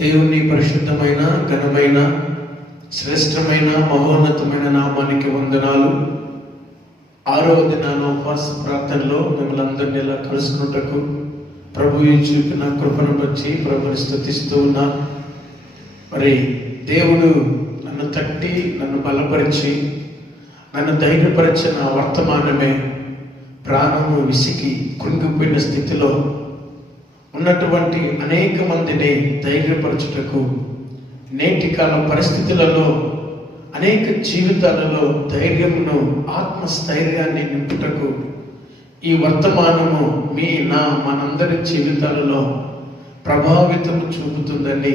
దేవుని పరిశుద్ధమైన ఘనమైన శ్రేష్టమైన మహోన్నతమైన నామానికి వందనాలు. 6వ దినాన ఉపవాస ప్రార్థనలో మిమ్మల్ని అందరినీ ఇలా కలుసుకున్నటకు ప్రభువు చూపిన కృపను బట్టి ప్రభుని స్తుతిస్తూ ఉన్నాను. మరి దేవుడు నన్ను తట్టి, నన్ను బలపరిచి, నన్ను ధైర్యపరిచిన వర్తమానమే ప్రాణము విసిగి కృంగిపోయిన స్థితిలో ఉన్నటువంటి అనేక మందిని ధైర్యపరచుటకు, నేటి కాలం పరిస్థితులలో అనేక జీవితాలలో ధైర్యమును, ఆత్మస్థైర్యాన్ని నింపుటకు ఈ వర్తమానము మనందరి జీవితాలలో ప్రభావితం చూపుతుందని,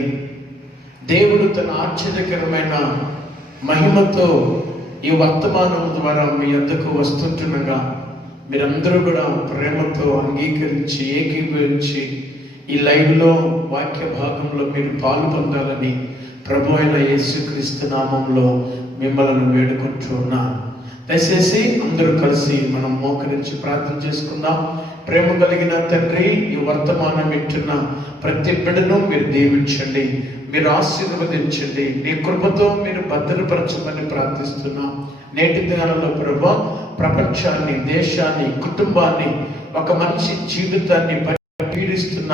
దేవుడు తన ఆశ్చర్యకరమైన మహిమతో ఈ వర్తమానం ద్వారా మీ వద్దకు వస్తుంటుండగా మీరందరూ కూడా ప్రేమతో అంగీకరించి, ఏకీభవించి ఈ లైవ్లో వాక్య భాగంలో మీరు పాలు పొందాలని ప్రభు అయిన యేసుక్రీస్తు నామంలో మిమ్మల్ని వేడుకుంటున్నాను. దయచేసి అందరూ కలిసి మనం మోకరించి ప్రార్థన చేసుకుందాం. ప్రేమ కలిగిన తండ్రి, ఈ వర్తమానం వింటున్న ప్రతి బిడ్డను మీరు దీవించండి, మీరు ఆశీర్వదించండి, నీ కృపతో మీరు భద్రపరచమని ప్రార్థిస్తున్నాం. నేటి దినాలలో ప్రభు ప్రపంచాన్ని, దేశాన్ని, కుటుంబాన్ని, ఒక మనిషి జీవితాన్ని పీడిస్తున్న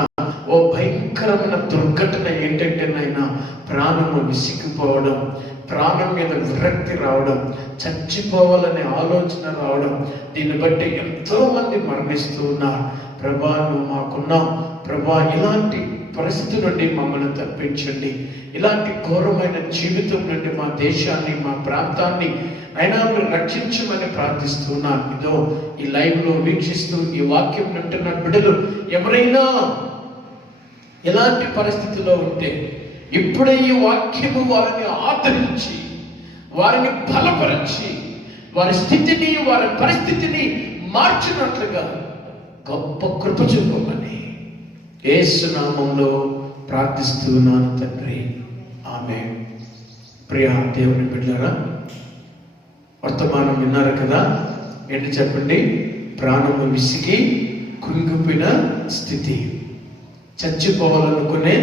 ఓ భయంకరమైన దుర్ఘటన ఏంటంటే నాయన, ప్రాణము విసిగిపోవడం, ప్రాణం మీద విరక్తి రావడం, చచ్చిపోవాలనే ఆలోచన రావడం, దీన్ని బట్టి ఎంతో మంది మరణిస్తూ ఉన్నారు. ప్రభా, నువ్వు మాకున్నావు ప్రభా. ఇలాంటి పరిస్థితి నుండి మమ్మల్ని తప్పించండి. ఇలాంటి ఘోరమైన జీవితం నుండి మా దేశాన్ని, మా ప్రాంతాన్ని అయినా మీరు రక్షించమని ప్రార్థిస్తున్నాను. ఇదో ఈ లైవ్లో వీక్షిస్తూ ఈ వాక్యం వింటున్న బిడ్డలు ఎవరైనా ఎలాంటి పరిస్థితిలో ఉంటే ఇప్పుడే ఈ వాక్యము వారిని ఆదరించి, వారిని బలపరిచి, వారి స్థితిని, వారి పరిస్థితిని మార్చినట్లుగా గొప్ప కృప చూపమని యేసు నామంలో ప్రార్థిస్తున్నాను తండ్రి, ఆమేన్. ప్రియ దేవుని బిడ్డలారా, వర్తమానం విన్నారు కదా. ఏంటి చెప్పండి? ప్రాణము విసిగి కృంగిపోయిన స్థితి, చచ్చిపోవాలనుకునే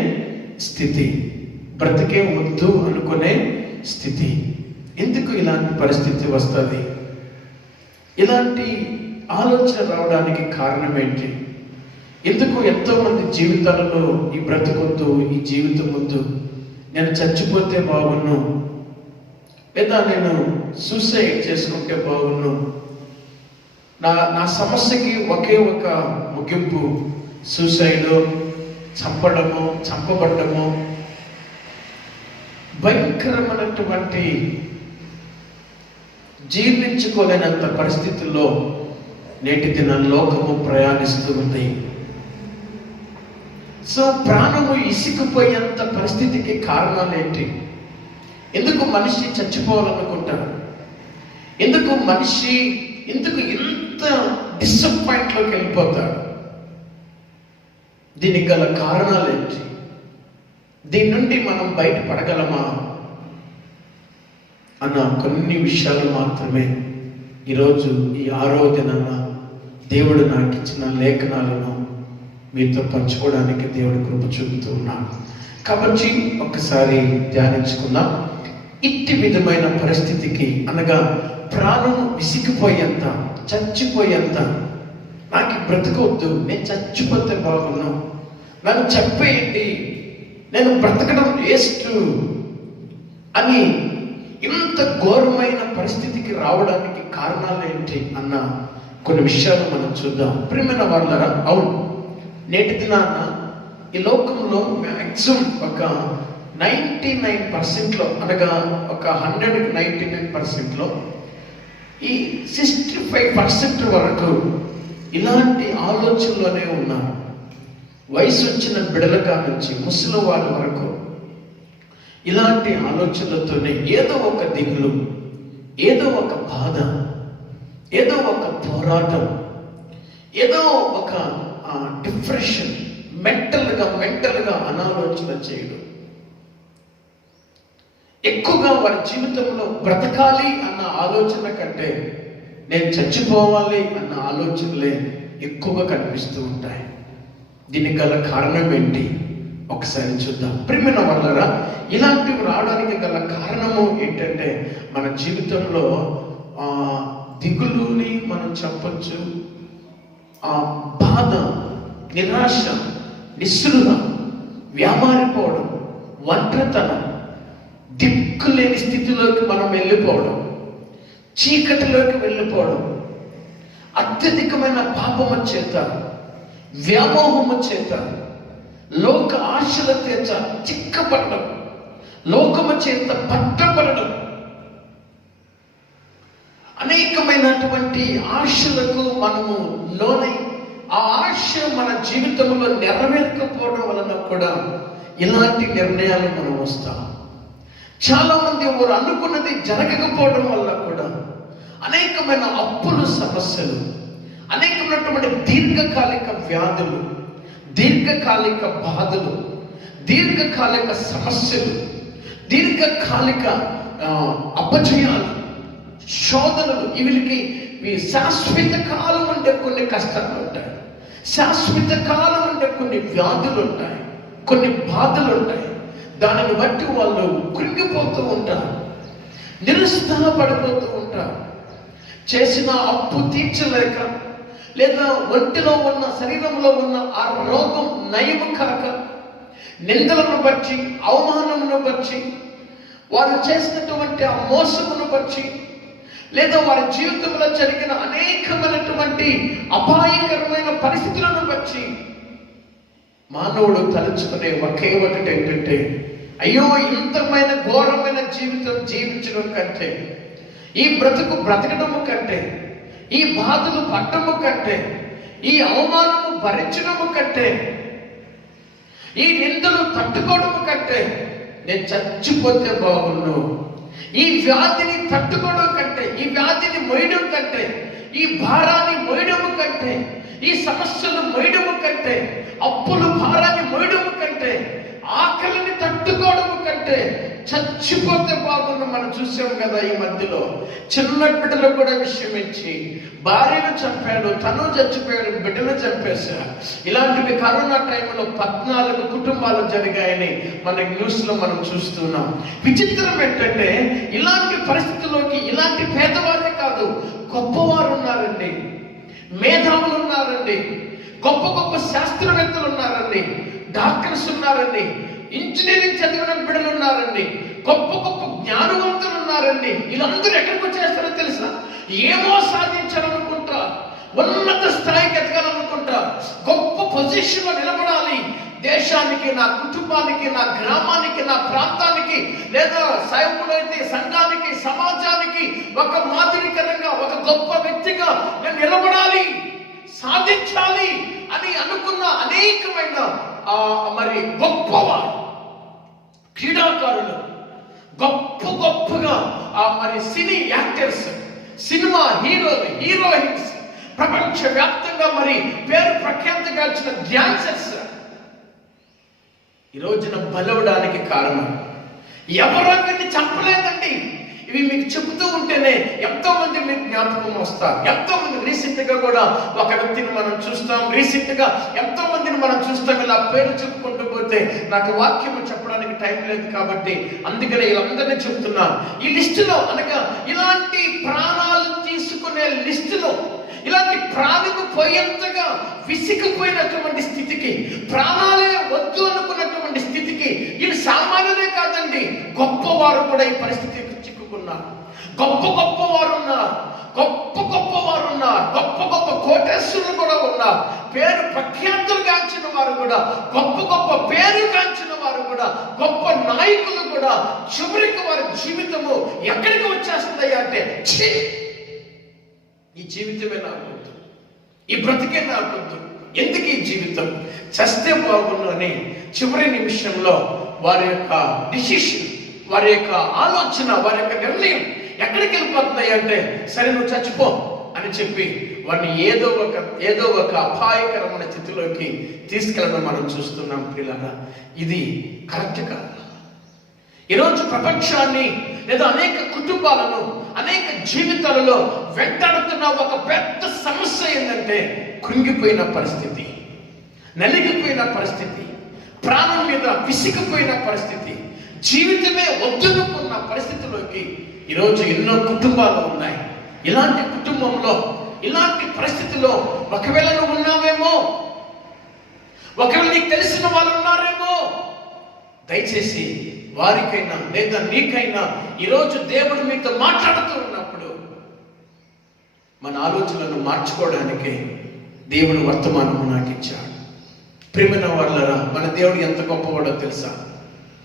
స్థితి, బ్రతికే వద్దు అనుకునే స్థితి. ఎందుకు ఇలాంటి పరిస్థితి వస్తుంది? ఇలాంటి ఆలోచన రావడానికి కారణం ఏంటి? ఎందుకు ఎంతోమంది జీవితాలలో ఈ బ్రతకొద్దు, ఈ జీవితం వద్దు, నేను చచ్చిపోతే బాగున్ను, లేదా నేను సూసైడ్ చేసుకుంటే బాగున్ను, నా సమస్యకి ఒకే ఒక ముగింపు సూసైడు, చంపడము, చంపబడ్డము, భయంకరమైనటువంటి జీర్ణించుకోలేనంత పరిస్థితుల్లో నేటి దిన లోకము ప్రయాణిస్తూ ఉంది. సో ప్రాణము ఇసికిపోయేంత పరిస్థితికి కారణాలు ఏంటి? ఎందుకు మనిషి చచ్చిపోవాలనుకుంటాడు? ఎందుకు మనిషి ఇంత డిసప్పాయింట్లోకి వెళ్ళిపోతాడు? దీనికి గల కారణాలు ఏంటి? దీని నుండి మనం బయటపడగలమా అన్న కొన్ని విషయాలు మాత్రమే ఈరోజు ఈ 6వ దినాన దేవుడు నాకు ఇచ్చిన లేఖనాలను మీతో పంచుకోవడానికి దేవుడు కృప చూపుతూ ఉన్నాడు. కాబట్టి ఒక్కసారి ధ్యానించుకుందాం. ఇట్టి విధమైన పరిస్థితికి, అనగా ప్రాణం విసిగిపోయేంత, చచ్చిపోయేంత, నాకు బ్రతకొద్దు, నేను చచ్చిపోతే బాగున్నా, నన్ను చెప్పేయండి, నేను బ్రతకడం వేస్ట్ అని ఇంత ఘోరమైన పరిస్థితికి రావడానికి కారణాలు ఏంటి అన్న కొన్ని విషయాలు మనం చూద్దాం. ప్రియమైన వాళ్ళారా, అవును, నేటి దినాన ఈ లోకంలో మ్యాక్సిమం ఒక 99%లో, అనగా ఒక 100కి 99%లో ఈ 65% వరకు ఇలాంటి ఆలోచనలోనే ఉన్నారు. వయసు వచ్చిన బిడల నుంచి ముసలి వాళ్ళ వరకు ఇలాంటి ఆలోచనలతోనే ఏదో ఒక దిగులు, ఏదో ఒక బాధ, ఏదో ఒక పోరాటం, ఏదో ఒక డిప్రెషన్, మెంటల్గా అనాలోచన చేయడం. ఎక్కువగా వారి జీవితంలో బ్రతకాలి అన్న ఆలోచన కంటే నేను చచ్చిపోవాలి అన్న ఆలోచనలే ఎక్కువగా కనిపిస్తూ ఉంటాయి. దీనికి గల కారణం ఏంటి? ఒకసారి చూద్దాం. ప్రియమైన వాళ్ళరా, ఇలాంటివి రావడానికి గల కారణము ఏంటంటే మన జీవితంలో దిగులుని మనం చెప్పచ్చు, బాధ, నిరాశ, నిస్పృహ, వ్యాపారిపోవడం, ఒంటరితనం, దిక్కులేని స్థితిలోకి మనం వెళ్ళిపోవడం, చీకటిలోకి వెళ్ళిపోవడం, అత్యధికమైన పాపము చేత, వ్యామోహము చేత, లోక ఆశల చేత చిక్కబడడం, లోకము చేత పట్టబడడం, అనేకమైనటువంటి ఆశలకు మనము లోనై ఆ ఆశ మన జీవితంలో నెరవేర్కపోవడం వలన కూడా ఇలాంటి నిర్ణయాలు మనం వస్తాం. చాలా మంది వారు అనుకున్నది జరగకపోవడం వల్ల కూడా అనేకమైన అప్పులు, సమస్యలు, అనేకమైనటువంటి దీర్ఘకాలిక వ్యాధులు, దీర్ఘకాలిక బాధలు, దీర్ఘకాలిక సమస్యలు, దీర్ఘకాలిక అపజయాలు, శోధనలు, వీళ్ళకి శాశ్వత కాలం ఉండే కొన్ని కష్టాలు ఉంటాయి, శాశ్వత కాలం ఉండే కొన్ని వ్యాధులు ఉంటాయి, కొన్ని బాధలు ఉంటాయి. దానిని బట్టి వాళ్ళు కృంగిపోతూ ఉంటారు, నిరుత్సాహపడిపోతూ ఉంటారు. చేసిన అప్పు తీర్చలేక, లేదా ఒంటిలో ఉన్న, శరీరంలో ఉన్న ఆ రోగం నయము కాక, నిందలను బట్టి, అవమానమును బట్టి, వారు చేసినటువంటి ఆ మోసమును బట్టి, లేదా వారి జీవితంలో జరిగిన అనేకమైనటువంటి అపాయకరమైన పరిస్థితులను బట్టి మానవుడు తలుచుకునే ఒకే ఒకటి ఏంటంటే, అయ్యో ఇంతమైన ఘోరమైన జీవితం జీవించడం కంటే, ఈ బ్రతకడము కంటే, ఈ బాధలు పట్టము కంటే, ఈ అవమానము భరించడము కంటే, ఈ నిందలు తట్టుకోవడము కంటే నేను చచ్చిపోతే బాగుండు. ఈ వ్యాధిని తట్టుకోవడం కంటే, ఈ వ్యాధిని మోయడం కంటే, ఈ భారాన్ని మోయడము కంటే, ఈ సమస్యలు మోయడము కంటే, అప్పులు భారాన్ని మోయడము కంటే, ఆకలిని తట్టుకోవడము కంటే చచ్చిపోతే బాగుండు. మనం చూసాం కదా, ఈ మధ్యలో చిన్న బిడ్డలు కూడా విషయం ఇచ్చి భార్యను చంపాడు, తను చచ్చిపోయాడు, బిడ్డను చంపేశాడు. ఇలాంటివి కరోనా టైంలో 14 కుటుంబాలు జరిగాయని మన న్యూస్లో మనం చూస్తున్నాం. విచిత్రం ఏంటంటే, ఇలాంటి పరిస్థితుల్లోకి ఇలాంటి పేదవారే కాదు, గొప్పవారు ఉన్నారండి, మేధావులు ఉన్నారండి, గొప్ప గొప్ప శాస్త్రవేత్తలు ఉన్నారండి, డాక్టర్స్ ఉన్నారండి, ఇంజనీరింగ్ చదివిన బిడ్డలు ఉన్నారండి, గొప్ప గొప్ప జ్ఞానవంతులు ఉన్నారండి. వీళ్ళందరూ ఎక్కడికి వచ్చేస్తారో తెలుసా? ఏమో సాధించాలనుకుంటా, ఉన్నత స్థాయికి ఎదగాలనుకుంటా, గొప్ప పొజిషన్లో నిలబడాలి, దేశానికి, నా కుటుంబానికి, నా గ్రామానికి, నా ప్రాంతానికి, లేదా సేవకుడైతే సంఘానికి, సమాజానికి ఒక మాదిరికరంగా, ఒక గొప్ప వ్యక్తిగా నేను నిలబడాలి, సాధించాలి అని అనుకున్న అనేకమైన మరి గొప్పవారు, క్రీడాకారులు, గొప్పగా మరి సినీ యాక్టర్స్, సినిమా హీరోలు, హీరోయిన్స్, ప్రపంచ వ్యాప్తంగా మరి పేరు ప్రఖ్యాతిగాల్చిన డాన్సర్స్ ఈ రోజున బలవడానికి కారణం ఎవరో వీరిని చంపలేదండి. ఇవి మీకు చెబుతూ ఉంటేనే ఎంతో మంది మీకు జ్ఞాపకం వస్తారు. ఎంతో మంది రీసెంట్ గా కూడా ఒక వ్యక్తిని మనం చూస్తాం, రీసెంట్ గా ఎంతో మందిని మనం చూస్తాం. ఇలా పేరు చెప్పుకుంటూ పోతే నాకు వాక్యం చెప్పడానికి టైం లేదు కాబట్టి అందుకనే వీళ్ళందరినీ చెప్తున్నా. ఈ లిస్టులో అనగా ఇలాంటి ప్రాణాలు తీసుకునే లిస్టులో, ఇలాంటి ప్రాణము పోయేంతగా విసిగిపోయినటువంటి స్థితికి, ప్రాణాలే వద్దు అనుకున్నటువంటి స్థితికి వీళ్ళు సామాన్యులే కాదండి, గొప్పవారు కూడా ఈ పరిస్థితికి చిక్కుకున్నారు. గొప్పవారు ఉన్నారు, గొప్పవారు ఉన్నారు, గొప్ప కోటేశ్వరులు కూడా ఉన్నారు, పేరు ప్రఖ్యాతులు గాంచిన వారు కూడా, గొప్ప పేరు గాంచిన వారు కూడా, గొప్ప నాయకులు కూడా చివరికి వారి జీవితము ఎక్కడికి వచ్చేస్తుందయ్యా అంటే, ఛీ, ఈ జీవితమే నాకొద్దు, ఈ బ్రతికే నాకొద్దు, ఎందుకు ఈ జీవితం, చస్తే బాగుండు అని చివరి నిమిషంలో వారి యొక్క డిసిషన్, వారి యొక్క ఆలోచన, వారి యొక్క నిర్ణయం ఎక్కడికి వెళ్ళిపోతుంది అంటే, సరే నువ్వు చచ్చిపో అని చెప్పి వారిని ఏదో ఒక అపాయకరమైన స్థితిలోకి తీసుకెళ్ళడం మనం చూస్తున్నాం. పిల్లల, ఇది కరెక్ట్ కాదు. ఈరోజు ప్రపంచాన్ని లేదా అనేక కుటుంబాలను, అనేక జీవితాలలో వెంటాడుతున్న ఒక పెద్ద సమస్య ఏంటంటే, కృంగిపోయిన పరిస్థితి, నలిగిపోయిన పరిస్థితి, ప్రాణం మీద విసిగిపోయిన పరిస్థితి, జీవితమే వద్దనుకున్న పరిస్థితిలోకి ఈరోజు ఎన్నో కుటుంబాలు ఉన్నాయి. ఇలాంటి కుటుంబంలో, ఇలాంటి పరిస్థితిలో ఒకవేళ నువ్వు ఉన్నావేమో, ఒకవేళ నీకు తెలిసిన వాళ్ళు ఉన్నారేమో, దయచేసి వారికైనా లేదా నీకైనా ఈరోజు దేవుడు మీతో మాట్లాడుతూ ఉన్నప్పుడు మన ఆలోచనలను మార్చుకోవడానికి దేవుడు వర్తమానము నాకు ఇచ్చాడు. ప్రియమైన వాళ్ళరా, మన దేవుడు ఎంత గొప్పవాడో తెలుసా?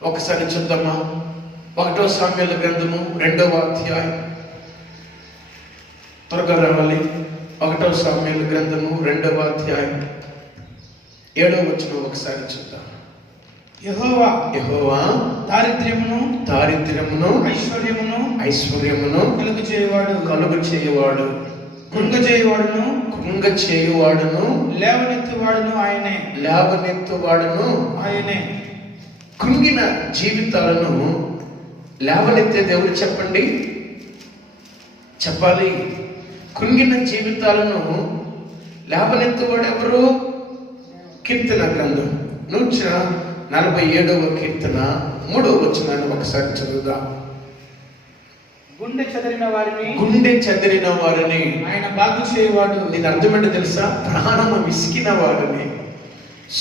ఒకసారి చూద్దామా? 1 సామ్యుయేలు గ్రంథము 2వ అధ్యాయం. త్వరగా రావాలి. 1 సామ్యుయేలు గ్రంథము 2వ అధ్యాయం 7వ వచనం ఒకసారి చూద్దాం. యెహోవా దారిద్ర్యమును ఐశ్వర్యమును కలుగు చేయవాడు కృంగ చేయువాడును లేవనెత్తువాడును ఆయనే. కృంగిన జీవితాలను లేవనెత్తేది ఎవరు చెప్పండి? చెప్పాలి. కృంగిన జీవితాలను లేవనెత్తువాడు ఎవరు? కీర్తన గ్రంథం 147వ కీర్తన 3వ వచనాన్ని ఒకసారి చదువుదాం. గుండె చెదిరిన వారిని ఆయన బాగు చేయవాడు. దీని అర్థమేంటో తెలుసా? ప్రాణము విసికిన వారిని,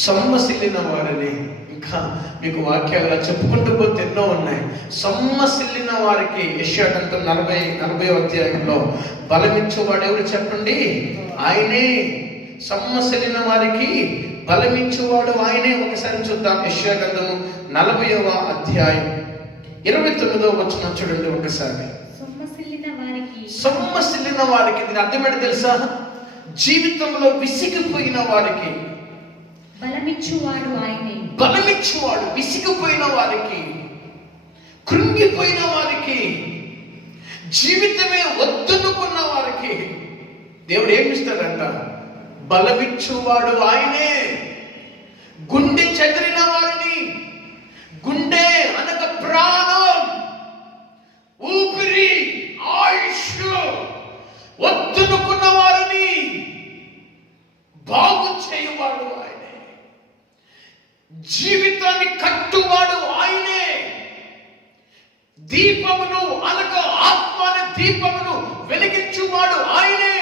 సొమ్మసిల్లిన వారిని. ఇంకా మీకు వాక్యాలు చెప్పుకుంటూ పోతే ఎన్నో ఉన్నాయి. సొమ్మసిల్లిన వారికి యెషయా గ్రంథం 40వ అధ్యాయంలో బలమిచ్చేవాడు ఎవరు చెప్పండి? ఆయనే. సొమ్మసిల్లిన వారికి బలమిచ్చేవాడు ఆయనే. ఒకసారి చూద్దాం. యెషయా గ్రంథము 40వ అధ్యాయం 29వ వచనం చూడండి ఒకసారి. సొమ్మసిల్లిన వారికి దీని అర్థమేంటో తెలుసా? జీవితంలో విసిగిపోయిన వారికి బలమిచ్చువాడు ఆయనే. బలమిచ్చువాడు విసిగిపోయిన వారికి, కృంగిపోయిన వారికి, జీవితమే వద్దనుకున్న వారికి దేవుడు ఏమిస్తాడంట? బలమిచ్చువాడు ఆయనే. గుండె చెదిరిన వారిని, గుండె అనగా ప్రాణం, ఊపిరి, ఆయుష్ వద్దనుకున్న వారిని బాగు చేయువాడు ఆయనే. జీవితాన్ని కట్టువాడు ఆయనే. దీపమును అనగా ఆత్మని దీపమును వెలిగించువాడు ఆయనే.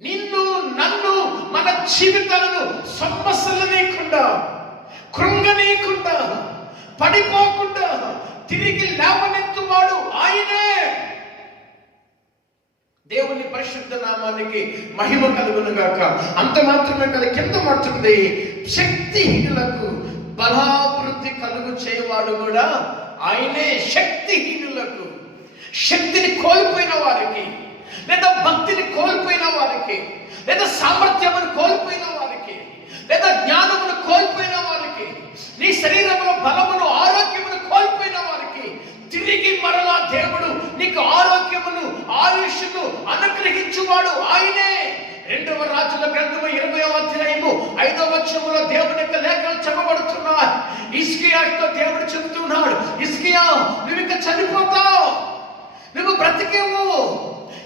నిన్ను నన్ను మన జీవితాలను సొమ్మసిల్లనీయకుండా, కృంగనీయకుండా, పడిపోకుండా తిరిగి లేవనెత్తువాడు ఆయనే. దేవుని పరిశుద్ధ నామానికి మహిమ కలుగును గాక. అంత మాత్రమే కాదు, కింద మాత్రమే శక్తిహీనులకు బలాభివృద్ధి కలుగు చేయవాడు కూడా ఆయనే. శక్తిహీనులకు, శక్తిని కోల్పోయిన వారికి, లేదా భక్తిని కోల్పోయిన వారికి, లేదా సామర్థ్యమును కోల్పోయిన వారికి, లేదా జ్ఞానమును కోల్పోయిన వారికి, నీ శరీరంలో బలమును ఆరోగ్యమును కోల్పోయిన వారికి తిరిగి మరలా దేవుడు నీకు ఆరోగ్యమును ఆయుష్ను అనుగ్రహించువాడు ఆయనే. 2వ రాజుల గ్రంథము 20వ అధ్యాయము 5వ వచనములో దేవుని యొక్క లేఖలు చెప్పబడుతున్నాయి. హిజ్కియాతో దేవుడు చెబుతున్నాడు, హిజ్కియా నువ్వు ఇంకా చనిపోతావు, నువ్వు బ్రతికేవు,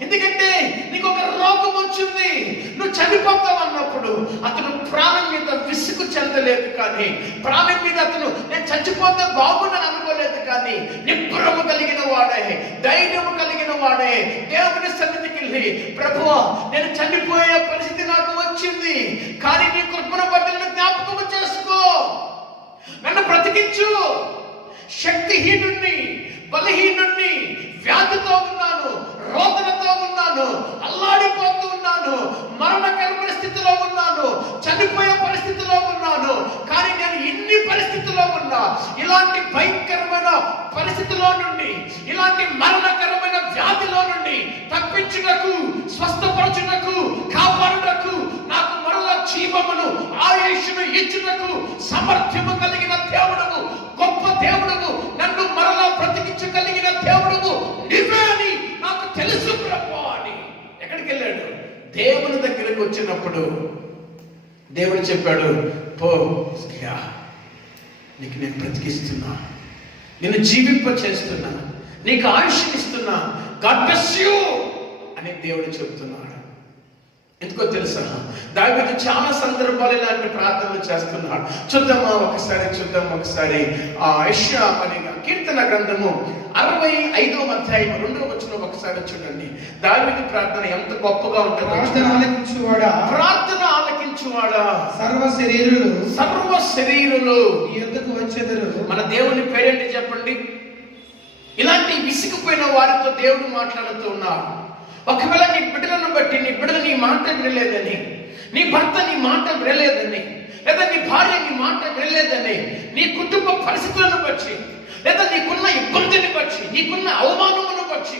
ఎందుకంటే నీకు ఒక రోగం వచ్చింది, నువ్వు చనిపోతావు అన్నప్పుడు అతను ప్రాణం మీద విసుగు చెందలేదు, కానీ ప్రాణం మీద అతను నేను చచ్చిపోతే బాగున్నాను అనుకోలేదు, కానీ నిబ్బరము కలిగిన వాడే, ధైర్యము కలిగిన వాడే దేవుని సన్నిధికి వెళ్ళి, ప్రభువా నేను చనిపోయే పరిస్థితి నాకు వచ్చింది, కానీ నీ కృపను బట్టలను జ్ఞాపకము చేసుకో, నన్ను బ్రతికించు. శక్తిహీనుణ్ణి, బలహీనుణ్ణి, వ్యాధితో ఉన్నాను, రోదనతో ఉన్నాను, అల్లాడిపోతూ ఉన్నాను, మరణకరమైన స్థితిలో ఉన్నాను, చనిపోయే పరిస్థితిలో ఉన్నాను, కానీ నేను ఇన్ని పరిస్థితుల్లో ఉన్నా, ఇలాంటి భయంకరమైన పరిస్థితిలో నుండి, ఇలాంటి మరణకరమైన వ్యాధిలో నుండి తప్పించుటకు, స్వస్థపరచుటకు, కాపాడుటకు, నాకు మరల జీవమును ఆయుష్ను ఇచ్చుటకు సమర్థ్యము కలిగిన దేవుడము, గొప్ప దేవుడము, నన్ను మరలా బ్రతికించగలిగిన దేవుడము నీవే అని నాకు తెలుసు ప్రభు అని ఎక్కడికి వెళ్ళాడు? దేవుని దగ్గరికి వచ్చినప్పుడు దేవుడు చెప్పాడు, పో నీకు నేను బ్రతికిస్తున్నా, నిన్ను జీవింప చేస్తున్నా, నీకు ఆయుష్ని ఇస్తున్నా, గాడ్ బ్లెస్ యు అని దేవుడు చెబుతున్నాడు. ఎందుకో తెలుసా, దావీదు చాలా సందర్భాలు ఇలాంటి ప్రార్థనలు చేస్తున్నాడు. చూద్దాం ఒకసారి యెషయా మరి కీర్తన గ్రంథము 65వ అధ్యాయం 2వ వచనం ఒకసారి చూడండి. దావీదు ప్రార్థన ఎంత గొప్పగా ఉంటుందో. ప్రార్థన ఆలకించువాడా సర్వ శరీరులు నీ యొద్దకు వచ్చెదరు. మన దేవుని పేరేంటి చెప్పండి? ఇలాంటి విసిగిపోయిన వారితో దేవుడు మాట్లాడుతూ ఉన్నాడు. ఒకవేళ నీ బిడ్డలను బట్టి, నీ బిడ్డలు నీ మాట వినలేదని, నీ భర్త నీ మాట వినలేదని, లేదా నీ భార్య నీ మాట వినలేదని, నీ కుటుంబ పరిస్థితులను బట్టి, లేదా నీకున్న ఇబ్బందిని బట్టి, నీకున్న అవమానమును బట్టి,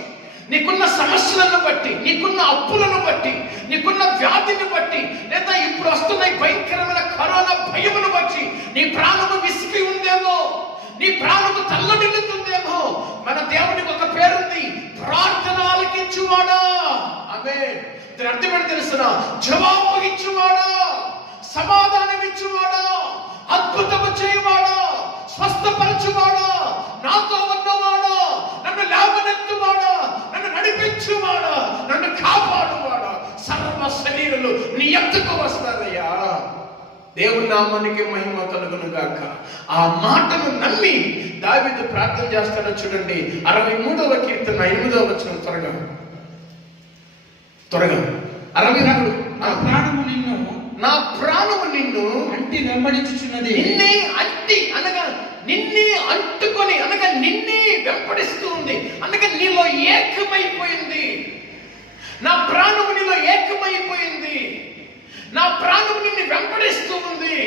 నీకున్న సమస్యలను బట్టి, నీకున్న అప్పులను బట్టి, నీకున్న వ్యాధిని బట్టి, లేదా ఇప్పుడు వస్తున్న భయంకరమైన కరోనా భయమును బట్టి నీ ప్రాణము విసిగి ఉందేమో, నీ ప్రాణము తల్లడిల్లుతుందేమో. మన దేవునికి ఒక పేరుంది, ప్రార్థన ఆలకించువాడా. ఆమేన్. దీని అర్థం ఏంటో తెలుసునా? జవాబు ఇచ్చువాడా, సమాధానం ఇచ్చువాడా, అద్భుతము చేయవాడా, స్వస్థపరచువాడా, నాతో ఉన్నవాడా, నన్ను లేవనెత్తువాడా, నన్ను నడిపించువాడా, నన్ను కాపాడువాడా. సర్వ శరీరులు నీ ఎత్తుకు వస్తారయ్యా. దేవుని నామానికి మహిమ కలుగును గాక. ఆ మాటను నమ్మి దావీదు ప్రార్థన చేస్తాడో చూడండి. 63వ కీర్తన 8వ వచనం. త్వరగా 63. నా ప్రాణము నిన్ను అంటి వెంబడించుచున్నది. నిన్నే అంటుకొని అనగా నిన్నే వెంబడిస్తూ ఉంది, అనగా నీలో ఏకమైపోయింది. నా ప్రాణము నీలో ఏకమైపోయింది. నా ప్రాణము నిన్ను వెంబడిస్తూ ఉంది.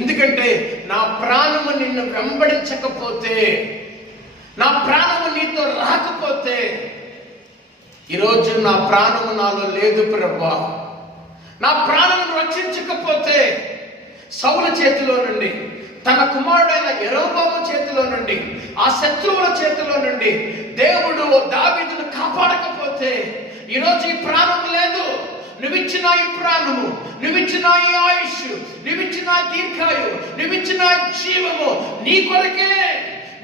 ఎందుకంటే నా ప్రాణము నిన్ను వెంబడించకపోతే, నా ప్రాణము నీతో రాకపోతే, ఈరోజు నా ప్రాణము నాలో లేదు ప్రభువా, నా ప్రాణమును రక్షించకపోతే, సౌలు చేతిలో నుండి, తన కుమారుడైన యెరోబాము చేతిలో నుండి, ఆ శత్రువుల చేతిలో నుండి దేవుడు దావీదును కాపాడకపోతే, ఈరోజు ఈ ప్రాణం లేదు. నువ్విచ్చిన ఈ ప్రాణము, నువ్విచ్చిన ఈ ఆయుష్, నువ్విచ్చిన దీర్ఘాయు, నువ్విచ్చిన జీవము నీ కొరకే.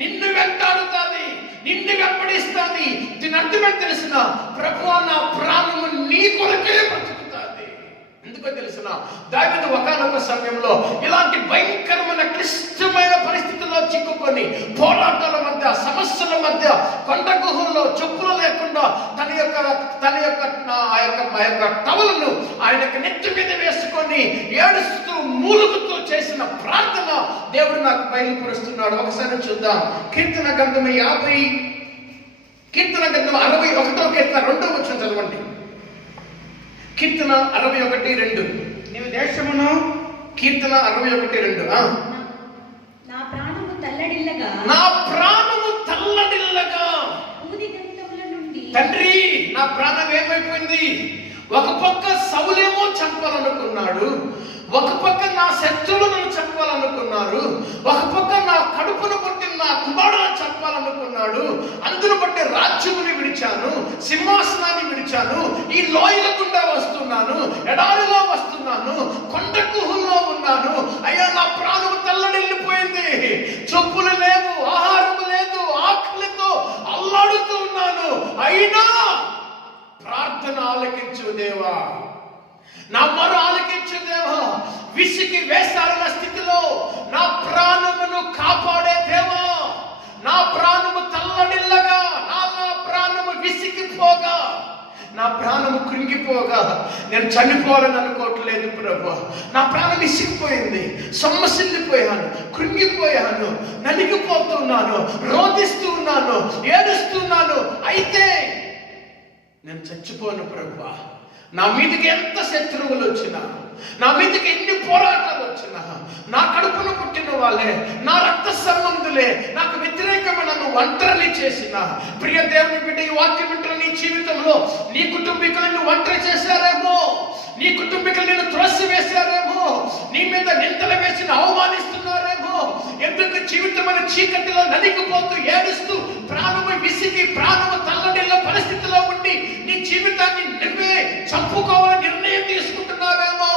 నిన్ను వెంటాడుతాది, నిన్ను వెంబడిస్తాది. దీని అర్థమేంటో తెలిసిన? ప్రభువా, నా ప్రాణము నీ కొరకే బ్రతుకుతాది. ఎందుకో తెలిసిన? దావీదు ఒకానొక సమయంలో ఇలాంటి భయంకరమైన క్లిష్టమైన పరిస్థితుల్లో చిక్కుకొని, పోరాటాల మధ్య, సమస్యల మధ్య, కొండ గుహల్లో చెప్పులు లేకుండా తన యొక్క టవలను ఆయన నెత్తి మీద వేసుకొని ఏడుస్తూ మూలుగుతూ చేసిన ప్రార్థన దేవుడు నాకు బయలుపరుస్తున్నాడు. ఒకసారి చూద్దాం. కీర్తన గ్రంథం 61వ కీర్తన 2వ వచనం చదవండి. కీర్తన 61:2. నీవు దేశమును, కీర్తన 61:2. నా ప్రాణము తల్లడిల్లగా, నా ప్రాణము తల్లడిల్లగా. తండ్రి, నా ప్రాణం ఏమైపోయింది? ఒక పక్క సౌలేమో చంపాలనుకున్నాడు, ఒక పక్క నా శత్రువులను చంపాలనుకున్నారు, ఒక పక్క నా కడుపును పుట్టిన నా కుమారులను చంపాలనుకున్నాడు. అందును బట్టి రాజ్యముని విడిచాను, సింహాసనాన్ని విడిచాను, ఈ లోయల గుండా వస్తున్నాను, ఎడారిలో వస్తున్నాను, కొండ గుహల్లో ఉన్నాను. అయ్యా, నా ప్రాణము తల్లడిల్లిపోయింది. చెప్పులు లేవు, ఆహారము లేదు, ఆకలితో అల్లాడుతూ ఉన్నాను. అయినా ప్రార్థన ఆలకించు దేవా, నా మొర ఆలకించు దేవా. విసికి వేసారిన స్థితిలో నా ప్రాణమును కాపాడే దేవా, నా ప్రాణము తల్లడిల్లగా, నా ప్రాణము విసిగిపోగా, నా ప్రాణము కృంగిపోగా, నేను చనిపోవాలని అనుకోవట్లేదు ప్రభు. నా ప్రాణం విసిగిపోయింది, సొమ్మసిల్లిపోయాను, కృంగిపోయాను, నలిగిపోతున్నాను, రోధిస్తూ ఉన్నాను, ఏడుస్తున్నాను. అయితే నేను చచ్చిపోను ప్రభు. నా మీదకి ఎంత శత్రువులు వచ్చినా, నా మీదకి ఎన్ని పోరాటాలు వచ్చినా, నా కడుపును పుట్టిన వాళ్ళే, నా రక్త సంబంధులే నాకు వ్యతిరేకంగా నన్ను ఒంటరిని చేసిన ప్రియ దేవుని బిడ్డ, ఈ వాక్యం వింటున్న నీ జీవితంలో నీ కుటుంబీకులను ఒంటరి చేశారేమో, నీ కుటుంబీకులు నేను త్రోసి వేశారేమో, నీ మీద నిందలు వేసిన అవమానిస్తున్నారేమో. ఎందుకు జీవితమైన చీకటిలో నలిగిపోతూ ఏడుస్తూ ప్రాణము విసిగి ప్రాణము తల్లడిల్ల పరిస్థితిలో ఉండి నీ జీవితాన్ని నువ్వే చంపుకోవాలని నిర్ణయం తీసుకుంటున్నావేమో.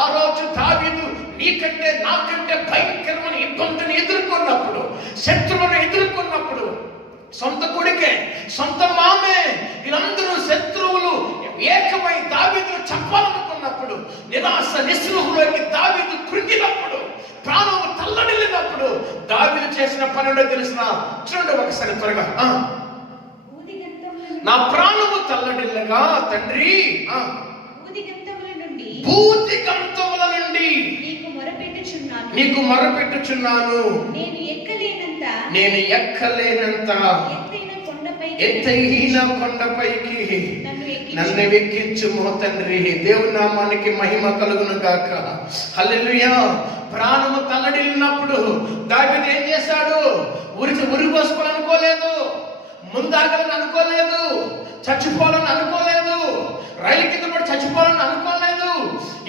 ఆ రోజు దావీదు నీకంటే నాకంటే భయంకరమైన ఇబ్బందిని ఎదుర్కొన్నప్పుడు, శత్రువును ఎదుర్కొన్నప్పుడు, సొంత కొడుకే, సొంత మామే, వీళ్ళందరూ శత్రువులు ఏకమై దావీదును చంపాలనుకున్నప్పుడు, నిరాశ నిస్పృహలోకి దావీదు కృంగినప్పుడు, ప్రాణము తల్లడిల్లినప్పుడు దావీదు చేసిన పనులు తెలిసిన చూడండి ఒకసారి త్వరగా. నా ప్రాణము తల్లడిల్లగా తండ్రి భూతిగంతముల నుండి నీకు మొరపెట్టుచున్నాను. నేను ఎక్కలేనంత ఎత్తైన కొండపైకి నన్ను ఎక్కించుమో తండ్రి. దేవుని నామానికి మహిమ కలుగును గాక. హల్లెలూయా. ప్రాణము తల్లడిల్లినప్పుడు దావీదు ఏం చేశాడు? ఉరి పోసుకోవాలని అనుకోలేదు, ముందాగలని అనుకోలేదు, చచ్చిపోవాలని అనుకోలేదు, రైలు కింద పడి చచ్చిపోవాలని అనుకోలేదు.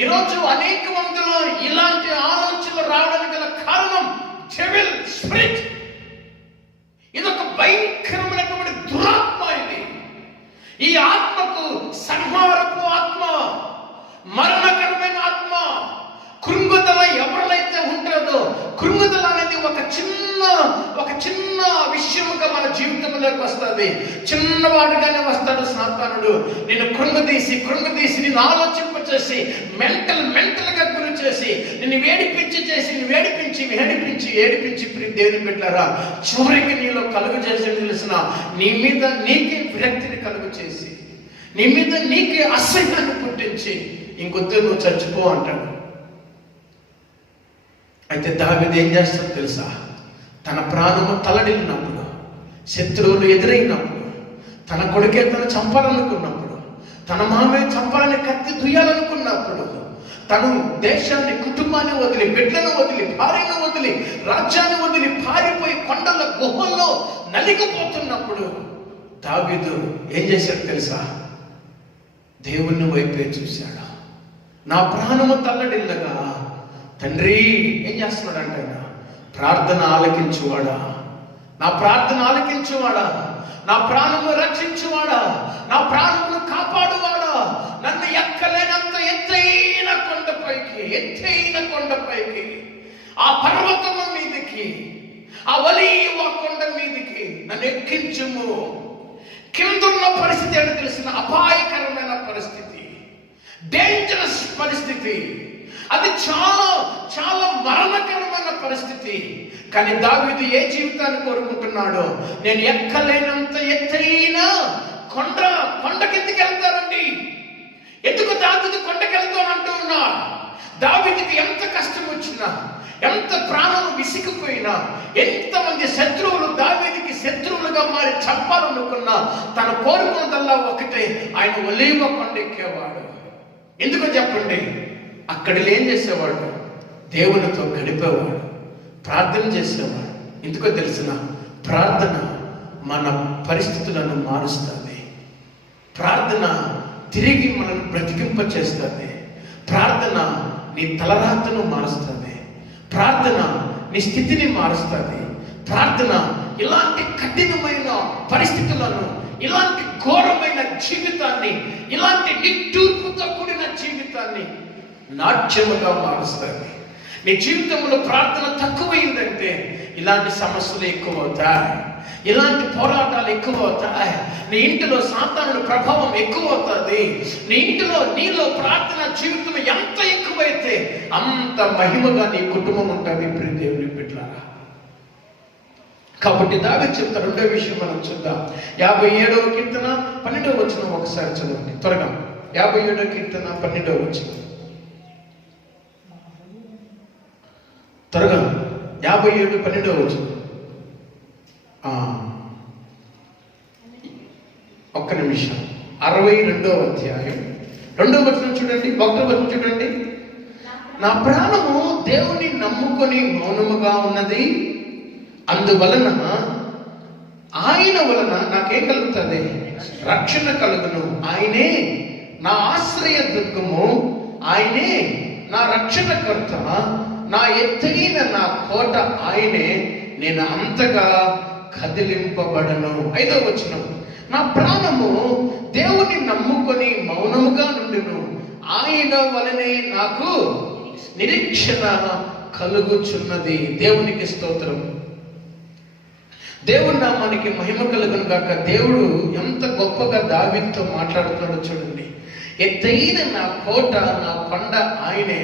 ఈరోజు అనేక మందిలో ఇలాంటి ఆలోచనలు రావడానికి గల కారణం డెవిల్ స్పిరిట్. ఇదొక భయంకరమైనటువంటి దురాత్మ. ఇది ఈ ఆత్మకు సంహారపు ఆత్మ, మరణకరమైన ఆత్మ. కృంగుదల ఎవరినైతే ఉంటుందో, కృంగుదల అనేది ఒక చిన్న విషయముగా మన జీవితంలోకి వస్తుంది. చిన్నవాడుగానే వస్తాడు సాతానుడు. నేను కృంగదీసి నిన్ను ఆలోచింపచేసి మెంటల్ గా గురి చేసి నిన్ను వేడిపించి దేవుని బిడ్డలారా, చివరికి నీలో కలుగు చేసి తెలిసిన నీ మీద నీకే విరక్తిని కలుగు చేసి, నీ మీద నీకే అసహ్యాన్ని పుట్టించి ఇంకొద్దు నువ్వు చచ్చిపో అంటాడు. అయితే దావీదు ఏం చేస్తాడో తెలుసా? తన ప్రాణము తల్లడిల్లినప్పుడు, శత్రువులు ఎదురైనప్పుడు, తన కొడుకే తను చంపాలనుకున్నప్పుడు, తన మామే చంపాలని కత్తి దుయ్యాలనుకున్నప్పుడు, తను దేశాన్ని, కుటుంబాన్ని వదిలి, బిడ్డను వదిలి, భార్యను వదిలి, రాజ్యాన్ని వదిలి పారిపోయి కొండల గుహల్లో నలిగిపోతున్నప్పుడు దావీదు ఏం చేశాడు తెలుసా? దేవుని వైపే చూశాడు. నా ప్రాణము తల్లడిల్లగా తండ్రి ఏం చేస్తున్నాడంటే, ప్రార్థన ఆలకించువాడా, నా ప్రార్థన ఆలకించువాడా, నా ప్రాణము రక్షించువాడా, నా ప్రాణమును కాపాడువాడా, నన్ను ఎక్కలేనంత ఎత్తైన కొండపైకి, ఆ పర్వతము మీదికి, ఆ ఒలీవ కొండ మీదికి నన్ను ఎక్కించుము. కిందున్న పరిస్థితి ఏంటో తెలిసిన అపాయకరమైన పరిస్థితి, డేంజరస్ పరిస్థితి. అది చాలా మరణకరమైన పరిస్థితి. కానీ దావీదు ఏ జీవితాన్ని కోరుకుంటున్నాడో, నేను ఎక్కలేనంత ఎత్తైన కొండ కిందికి వెళ్తానండి. ఎందుకు దావీదు కొండకి వెళ్తానంటూ ఉన్నా? దావీదుకి ఎంత కష్టం వచ్చినా, ఎంత ప్రాణం విసిగిపోయినా, ఎంతమంది శత్రువులు దావీదుకి శత్రువులుగా మారి చంపాలనుకున్నా, తన కోరుకున్నదల్లా ఒకటే, ఆయన ఒలీవ కొండ ఎక్కేవాడు. ఎందుకు చెప్పండి? అక్కడ ఏం చేసేవాడు? దేవునితో గడిపేవాడు, ప్రార్థన చేసేవాడు. ఎందుకో తెలిసిన? ప్రార్థన మన పరిస్థితులను మారుస్తుంది. ప్రార్థన తిరిగి మనల్ని బ్రతికింప చేస్తుంది. ప్రార్థన నీ తలరాతను మారుస్తుంది. ప్రార్థన నీ స్థితిని మారుస్తుంది. ప్రార్థన ఇలాంటి కఠినమైన పరిస్థితులను, ఇలాంటి ఘోరమైన జీవితాన్ని, ఇలాంటి నిట్టూర్పుతో కూడిన జీవితాన్ని నాట్యముగా మారుస్తుంది. నీ జీవితంలో ప్రార్థన తక్కువైందంటే ఇలాంటి సమస్యలు ఎక్కువ అవుతాయి, ఇలాంటి పోరాటాలు ఎక్కువ అవుతాయి. నీ ఇంటిలో సాతానుడి ప్రభావం ఎక్కువ అవుతుంది. నీ ఇంటిలో నీలో ప్రార్థన జీవితం ఎంత ఎక్కువైతే అంత మహిమగా నీ కుటుంబం ఉంటుంది. ప్రియ దేవుని బిడ్డలారా, కాబట్టి దావీదు చెప్తా. రెండో విషయం మనం చూద్దాం. 57వ కీర్తన 12వ వచనం ఒకసారి చదవండి త్వరగా. 57వ కీర్తన 12వ వచనం త్వరగా. 57 12వ వచనం. ఒక్క నిమిషం. 62వ అధ్యాయం 2వ వచనం చూడండి, 1వ వచనం చూడండి. నా ప్రాణము దేవుని నమ్ముకొని మౌనముగా ఉన్నది, అందువలన ఆయన వలన నాకేం కలుగుతుంది? రక్షణ కలుగును. ఆయనే నా ఆశ్రయ దుర్గము, ఆయనే నా రక్షణకర్త, నా ఎత్తైన నా కోట ఆయనే, నేను అంతగా కదిలింపబడను. 5వ వచనం. నా ప్రాణము దేవుని నమ్ముకొని మౌనముగా నుండును, ఆయన వలనే నాకు నిరీక్షణ కలుగుచున్నది. దేవునికి స్తోత్రం. దేవుడి నామానికి మహిమ కలుగును గాక. దేవుడు ఎంత గొప్పగా దావీదుతో మాట్లాడుతున్నాడో చూడండి. ఎత్తైన నా కోట, నా కొండ ఆయనే,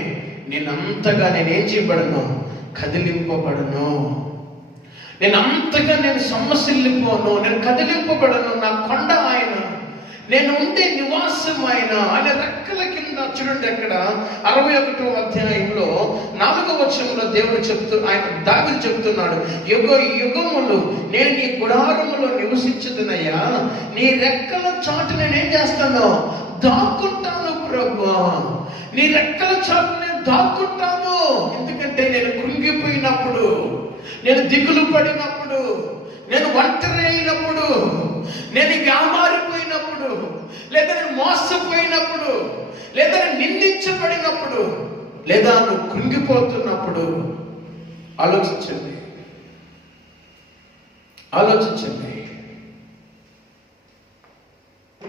నేనంతగా నేనేం చేయబడను, కదిలింపబడను. నేనంతగా నేను సొమ్మసిల్లిపోను, నేను కదిలింపబడను. నా కొండ ఆయన, నేను ఉండే నివాసం ఆయన. ఆయన రెక్కల కింద చూడండి, అక్కడ 61వ అధ్యాయంలో 4వ వచనంలో దేవుడు ఆయన దావీదు చెప్తున్నాడు, యుగ యుగములు నేను నీ గుడారములో నివసించుదునయ్యా, నీ రెక్కల చాటు నేనేం చేస్తాను, దాక్కుంటాను ప్రభువా. నీ రెక్కల చాటు నేను దాక్కుంటాను. ఎందుకంటే నేను కృంగిపోయినప్పుడు, నేను దిగులు పడినప్పుడు, నేను ఒంటరి అయినప్పుడు, నేను వ్యామారిపోయినప్పుడు, లేదా నేను మోసపోయినప్పుడు, లేదా నేను నిందించబడినప్పుడు, లేదా నువ్వు కృంగిపోతున్నప్పుడు ఆలోచించండి.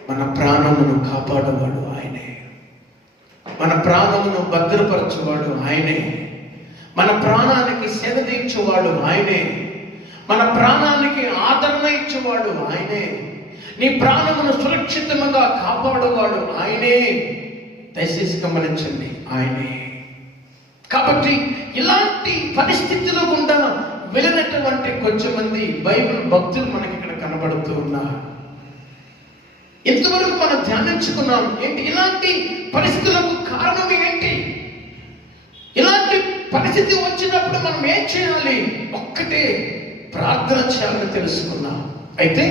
మన ప్రాణమును కాపాడువాడు ఆయనే, మన ప్రాణమును భద్రపరచువాడు ఆయనే, మన ప్రాణానికి సేద తీర్చువాడు ఆయనే, మన ప్రాణానికి ఆదరణ ఇచ్చేవాడు ఆయనే, నీ ప్రాణమును సురక్షితంగా కాపాడువాడు ఆయనే. దయచేసి గమనించండి, ఆయనే. కాబట్టి ఇలాంటి పరిస్థితులు గుండా వెళ్ళినటువంటి కొంచెం మంది బైబిల్ భక్తులు మనకి ఇక్కడ కనబడుతూ ఉన్నారు. ఇంతవరకు మనం ధ్యానించుకున్నాం ఏంటి, ఇలాంటి పరిస్థితులకు కారణం ఏంటి, ఇలాంటి పరిస్థితి వచ్చినప్పుడు మనం ఏం చేయాలి, ఒక్కటే ప్రార్థన చేయాలని తెలుసుకున్నాం. అయితే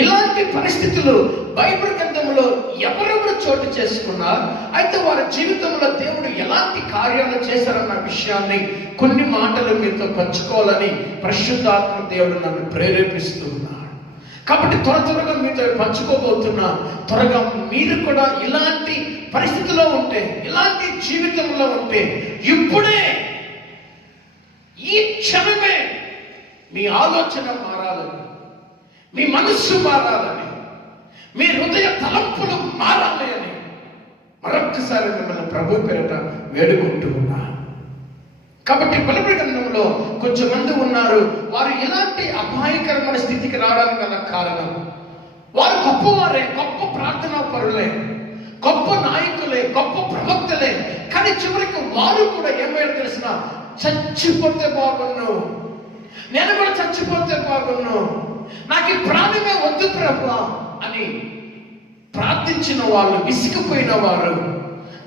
ఇలాంటి పరిస్థితులు బైబిల్ గ్రంథంలో ఎవరెవరు చోటు చేసుకున్నారు, అయితే వారి జీవితంలో దేవుడు ఎలాంటి కార్యాలు చేశారన్న విషయాన్ని కొన్ని మాటలు మీతో పంచుకోవాలని పరిశుద్ధాత్మ దేవుడు నన్ను ప్రేరేపిస్తూ ఉన్నాడు. కాబట్టి త్వరగా మీతో పంచుకోబోతున్నా. త్వరగా మీరు కూడా ఇలాంటి పరిస్థితిలో ఉంటే, ఇలాంటి జీవితంలో ఉంటే, ఇప్పుడే ఈ క్షణమే మీ ఆలోచన మారాలని, మీ మనస్సు మారాలని, మీ హృదయ తలంపులు మారాలి అని మరొక్కసారి మిమ్మల్ని ప్రభు పేరట వేడుకుంటూ ఉన్నా. కాబట్టి బైబిల్ గ్రంథంలో కొంచెం మంది ఉన్నారు, వారు ఇలాంటి అపాయకరమైన స్థితికి రావడానికి గల కారణం, వారు గొప్పవారే, గొప్ప ప్రార్థనా పరులే, గొప్ప నాయకులే, గొప్ప ప్రవక్తలే, కానీ చివరికి వారు కూడా ఏమయ్యారు తెలిసిన, చచ్చిపోతే బాగున్ను, నేను కూడా చచ్చిపోతే బాగున్ను, నాకు ఈ ప్రాణమే వద్దు ప్రభువా అని ప్రార్థించిన వాళ్ళు, విసిగిపోయిన వారు,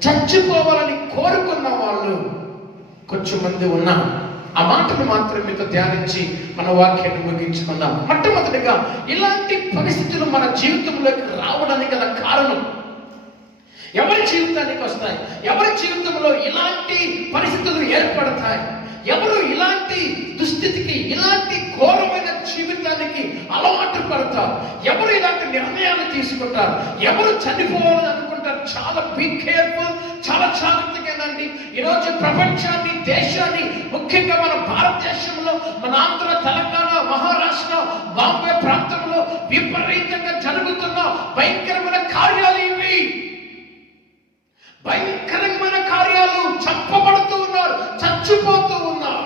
చచ్చిపోవాలని కోరుకున్న వాళ్ళు కొంచెం మంది ఉన్నారు. ఆ మాటలు మాత్రం మీతో ధ్యానించి మన వాక్యాన్ని ముగించుకుందాం. మొట్టమొదటిగా ఇలాంటి పరిస్థితులు మన జీవితంలోకి రావడానికి గల కారణం, ఎవరి జీవితానికి వస్తాయి, ఎవరి జీవితంలో ఇలాంటి పరిస్థితులు ఏర్పడతాయి, ఎవరు ఇలాంటి దుస్థితికి, ఇలాంటి ఘోరమైన జీవితానికి అలవాటు పడతారు, ఎవరు ఇలాంటి నిర్ణయాలు తీసుకుంటారు, ఎవరు చనిపోవాలని అనుకుంటారు. చాలా బీ కేర్ఫుల్, చాలా జాగ్రత్తగానండి. ఈరోజు ప్రపంచాన్ని, దేశాన్ని, ముఖ్యంగా మన భారతదేశంలో, మన ఆంధ్ర, తెలంగాణ, మహారాష్ట్ర, బాంబే ప్రాంతంలో విపరీతంగా జరుగుతున్న భయంకరమైన కార్యాలు ఇవి. భయంకరమైన కార్యాలు, చంపబడుతూ ఉన్నారు, చచ్చిపోతూ ఉన్నారు.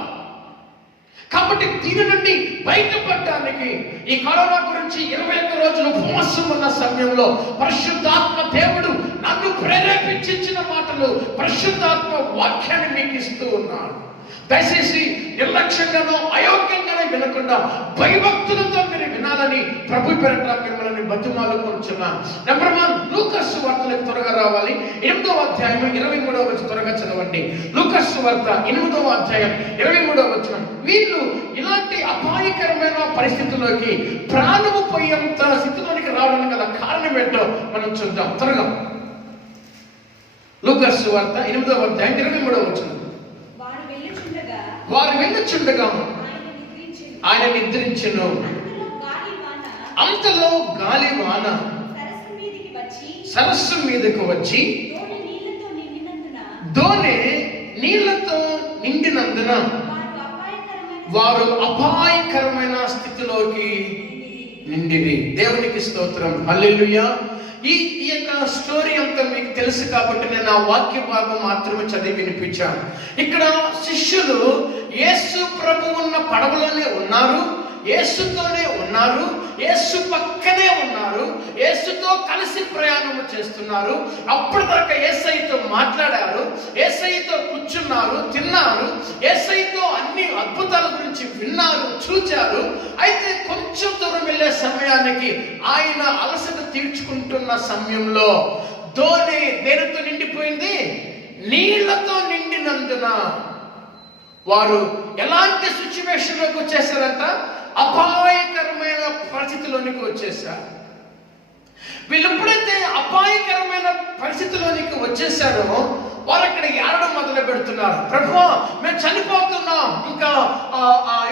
కాబట్టి దీని నుండి బయటపడటానికి ఈ కరోనా గురించి 21 రోజులు ఉపవాసం ఉన్న సమయంలో పరిశుద్ధాత్మ దేవుడు నన్ను ప్రేరేపించిన మాటలు, పరిశుద్ధాత్మ వాక్యాన్ని మీకు ఇస్తూ ఉన్నాడు. దయచేసి నిర్లక్ష్యంగానో అయోగ్యంగానే వినకుండా భయభక్తులతో మీరు వినాలని ప్రభు పేరట మిమ్మల్ని బతిమాలుకొనుచున్నా. నెంబర్ 1, లూకాసు సువార్తలకు త్వరగా రావాలి. 8వ అధ్యాయం 23వ వచనం త్వరగా చదవండి. లూకాసు సువార్త 8వ అధ్యాయం 23వ వచనం. వీళ్ళు ఇలాంటి అపాయకరమైన పరిస్థితుల్లోకి, ప్రాణము పోయేంత స్థితిలోనికి రావడానికి గల కారణం ఏంటో మనం చూద్దాం త్వరగా. లూకాసు సువార్త 8వ అధ్యాయం 23వ వచనం. వారు వెళ్ళుచుండగా ఆయన నిద్రించెను. అంతలో గాలివాన సరస్సు మీదకు వచ్చి దోణి నీళ్లతో నిండినందున వారు అపాయకరమైన స్థితిలోకి నిండిరి. దేవునికి స్తోత్రం, హల్లెలూయా. ఈ యొక్క స్టోరీ అంతా మీకు తెలుసు కాబట్టి నేను ఆ వాక్య భాగం మాత్రమే చదివి వినిపించాను. ఇక్కడ శిష్యులు యేసు ప్రభు ఉన్న పడవలోనే ఉన్నారు, యేసుతోనే ఉన్నారు, యేసు పక్కనే ఉన్నారు, యేసుతో కలిసి ప్రయాణం చేస్తున్నారు. అప్పటిదాకా యేసయ్యతో మాట్లాడారు, యేసయ్యతో కూర్చున్నారు, తిన్నారు, యేసయ్యతో అన్ని అద్భుతాల గురించి విన్నారు, చూచారు. అయితే కొంచెం దూరం వెళ్ళే సమయానికి ఆయన అలసట తీర్చుకుంటున్న సమయంలో దోణి దేనితో నిండిపోయింది? నీళ్లతో నిండినందున వారు ఎలాంటి సిచ్యువేషన్లోకి వచ్చేసారంట? అపాయకరమైన పరిస్థితిలోనికి వచ్చేసారు. వీళ్ళు ఎప్పుడైతే అపాయకరమైన పరిస్థితిలోనికి వచ్చేసారో వారు అక్కడ ఏడడం మొదలు పెడుతున్నారు. ప్రభువా, మేము చనిపోతున్నాం. ఇంకా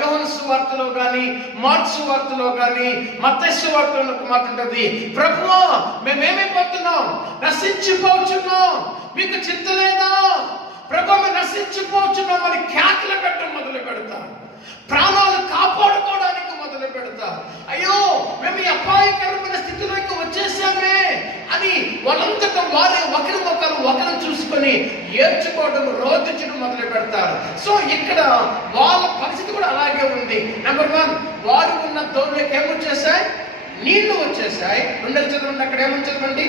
యోహాను సువార్తలో కానీ, మార్కు సువార్తలో కానీ, మత్తయి సువార్తలో మాట ఉంటుంది, ప్రభువా మేమేమైపోతున్నాం? నశించిపోతున్నాం. మీకు చింత లేదా? ప్రభు, మేము నశించిపోతున్నాం అని కేకలు పెట్టడం మొదలు పెడతాం. ప్రాణాలు కాపాడుకోవడానికి మొదలు పెడతాం. అయ్యో, మేము ఈ అపాయకరమైన స్థితిలోకి వచ్చేసామే అని వాళ్ళంతటా వారే ఒకరు చూసుకొని ఏడ్చుకోవడం, రోధించడం మొదలు పెడతారు. సో ఇక్కడ వాళ్ళ పరిస్థితి కూడా అలాగే ఉంది. నెంబర్ 1, వారు ఉన్న దోణిలోకి ఏమొచ్చేసాయి? నీళ్లు వచ్చేసాయి. చదవండి, అక్కడ ఏమని చదవండి?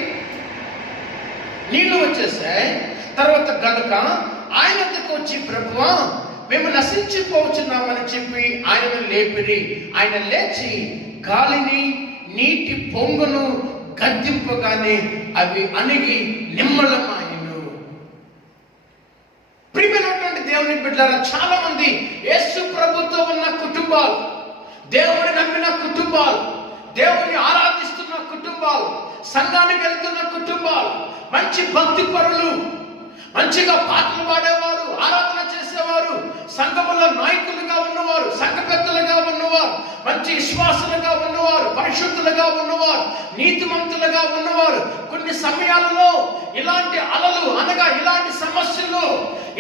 నీళ్లు వచ్చేసాయి. తర్వాత గనుక ఆయన వద్దకు వచ్చి, ప్రభువా మేము నశించిపోతున్నామని చెప్పి ఆయనను లేపిరి. ఆయన లేచి గాలిని, నీటి పొంగును గద్దింపగానే అవి అణిగి నిమ్మళమాయెను. ప్రియమైనటువంటి దేవుని బిడ్డలారా, చాలా మంది యేసు ప్రభుతో ఉన్న కుటుంబాలు, దేవుని నమ్మిన కుటుంబాలు, దేవుని ఆరాధిస్తున్న కుటుంబాలు, సంఘానికి వెళ్తున్న కుటుంబాలు, మంచి భక్తి పరులు, మంచిగా పాటలు పాడేవారు, ఆరాధన చేసేవారు, సంఘములో నాయకులుగా ఉన్నవారు, సంఘ పెద్దలుగా ఉన్నవారు, మంచి విశ్వాసులుగా ఉన్నవారు, పరిశుద్ధులుగా ఉన్నవారు, నీతిమంతులుగా ఉన్నవారు. కొన్ని సమయాలలో ఇలాంటి అలలు అనగా ఇలాంటి సమస్యలు,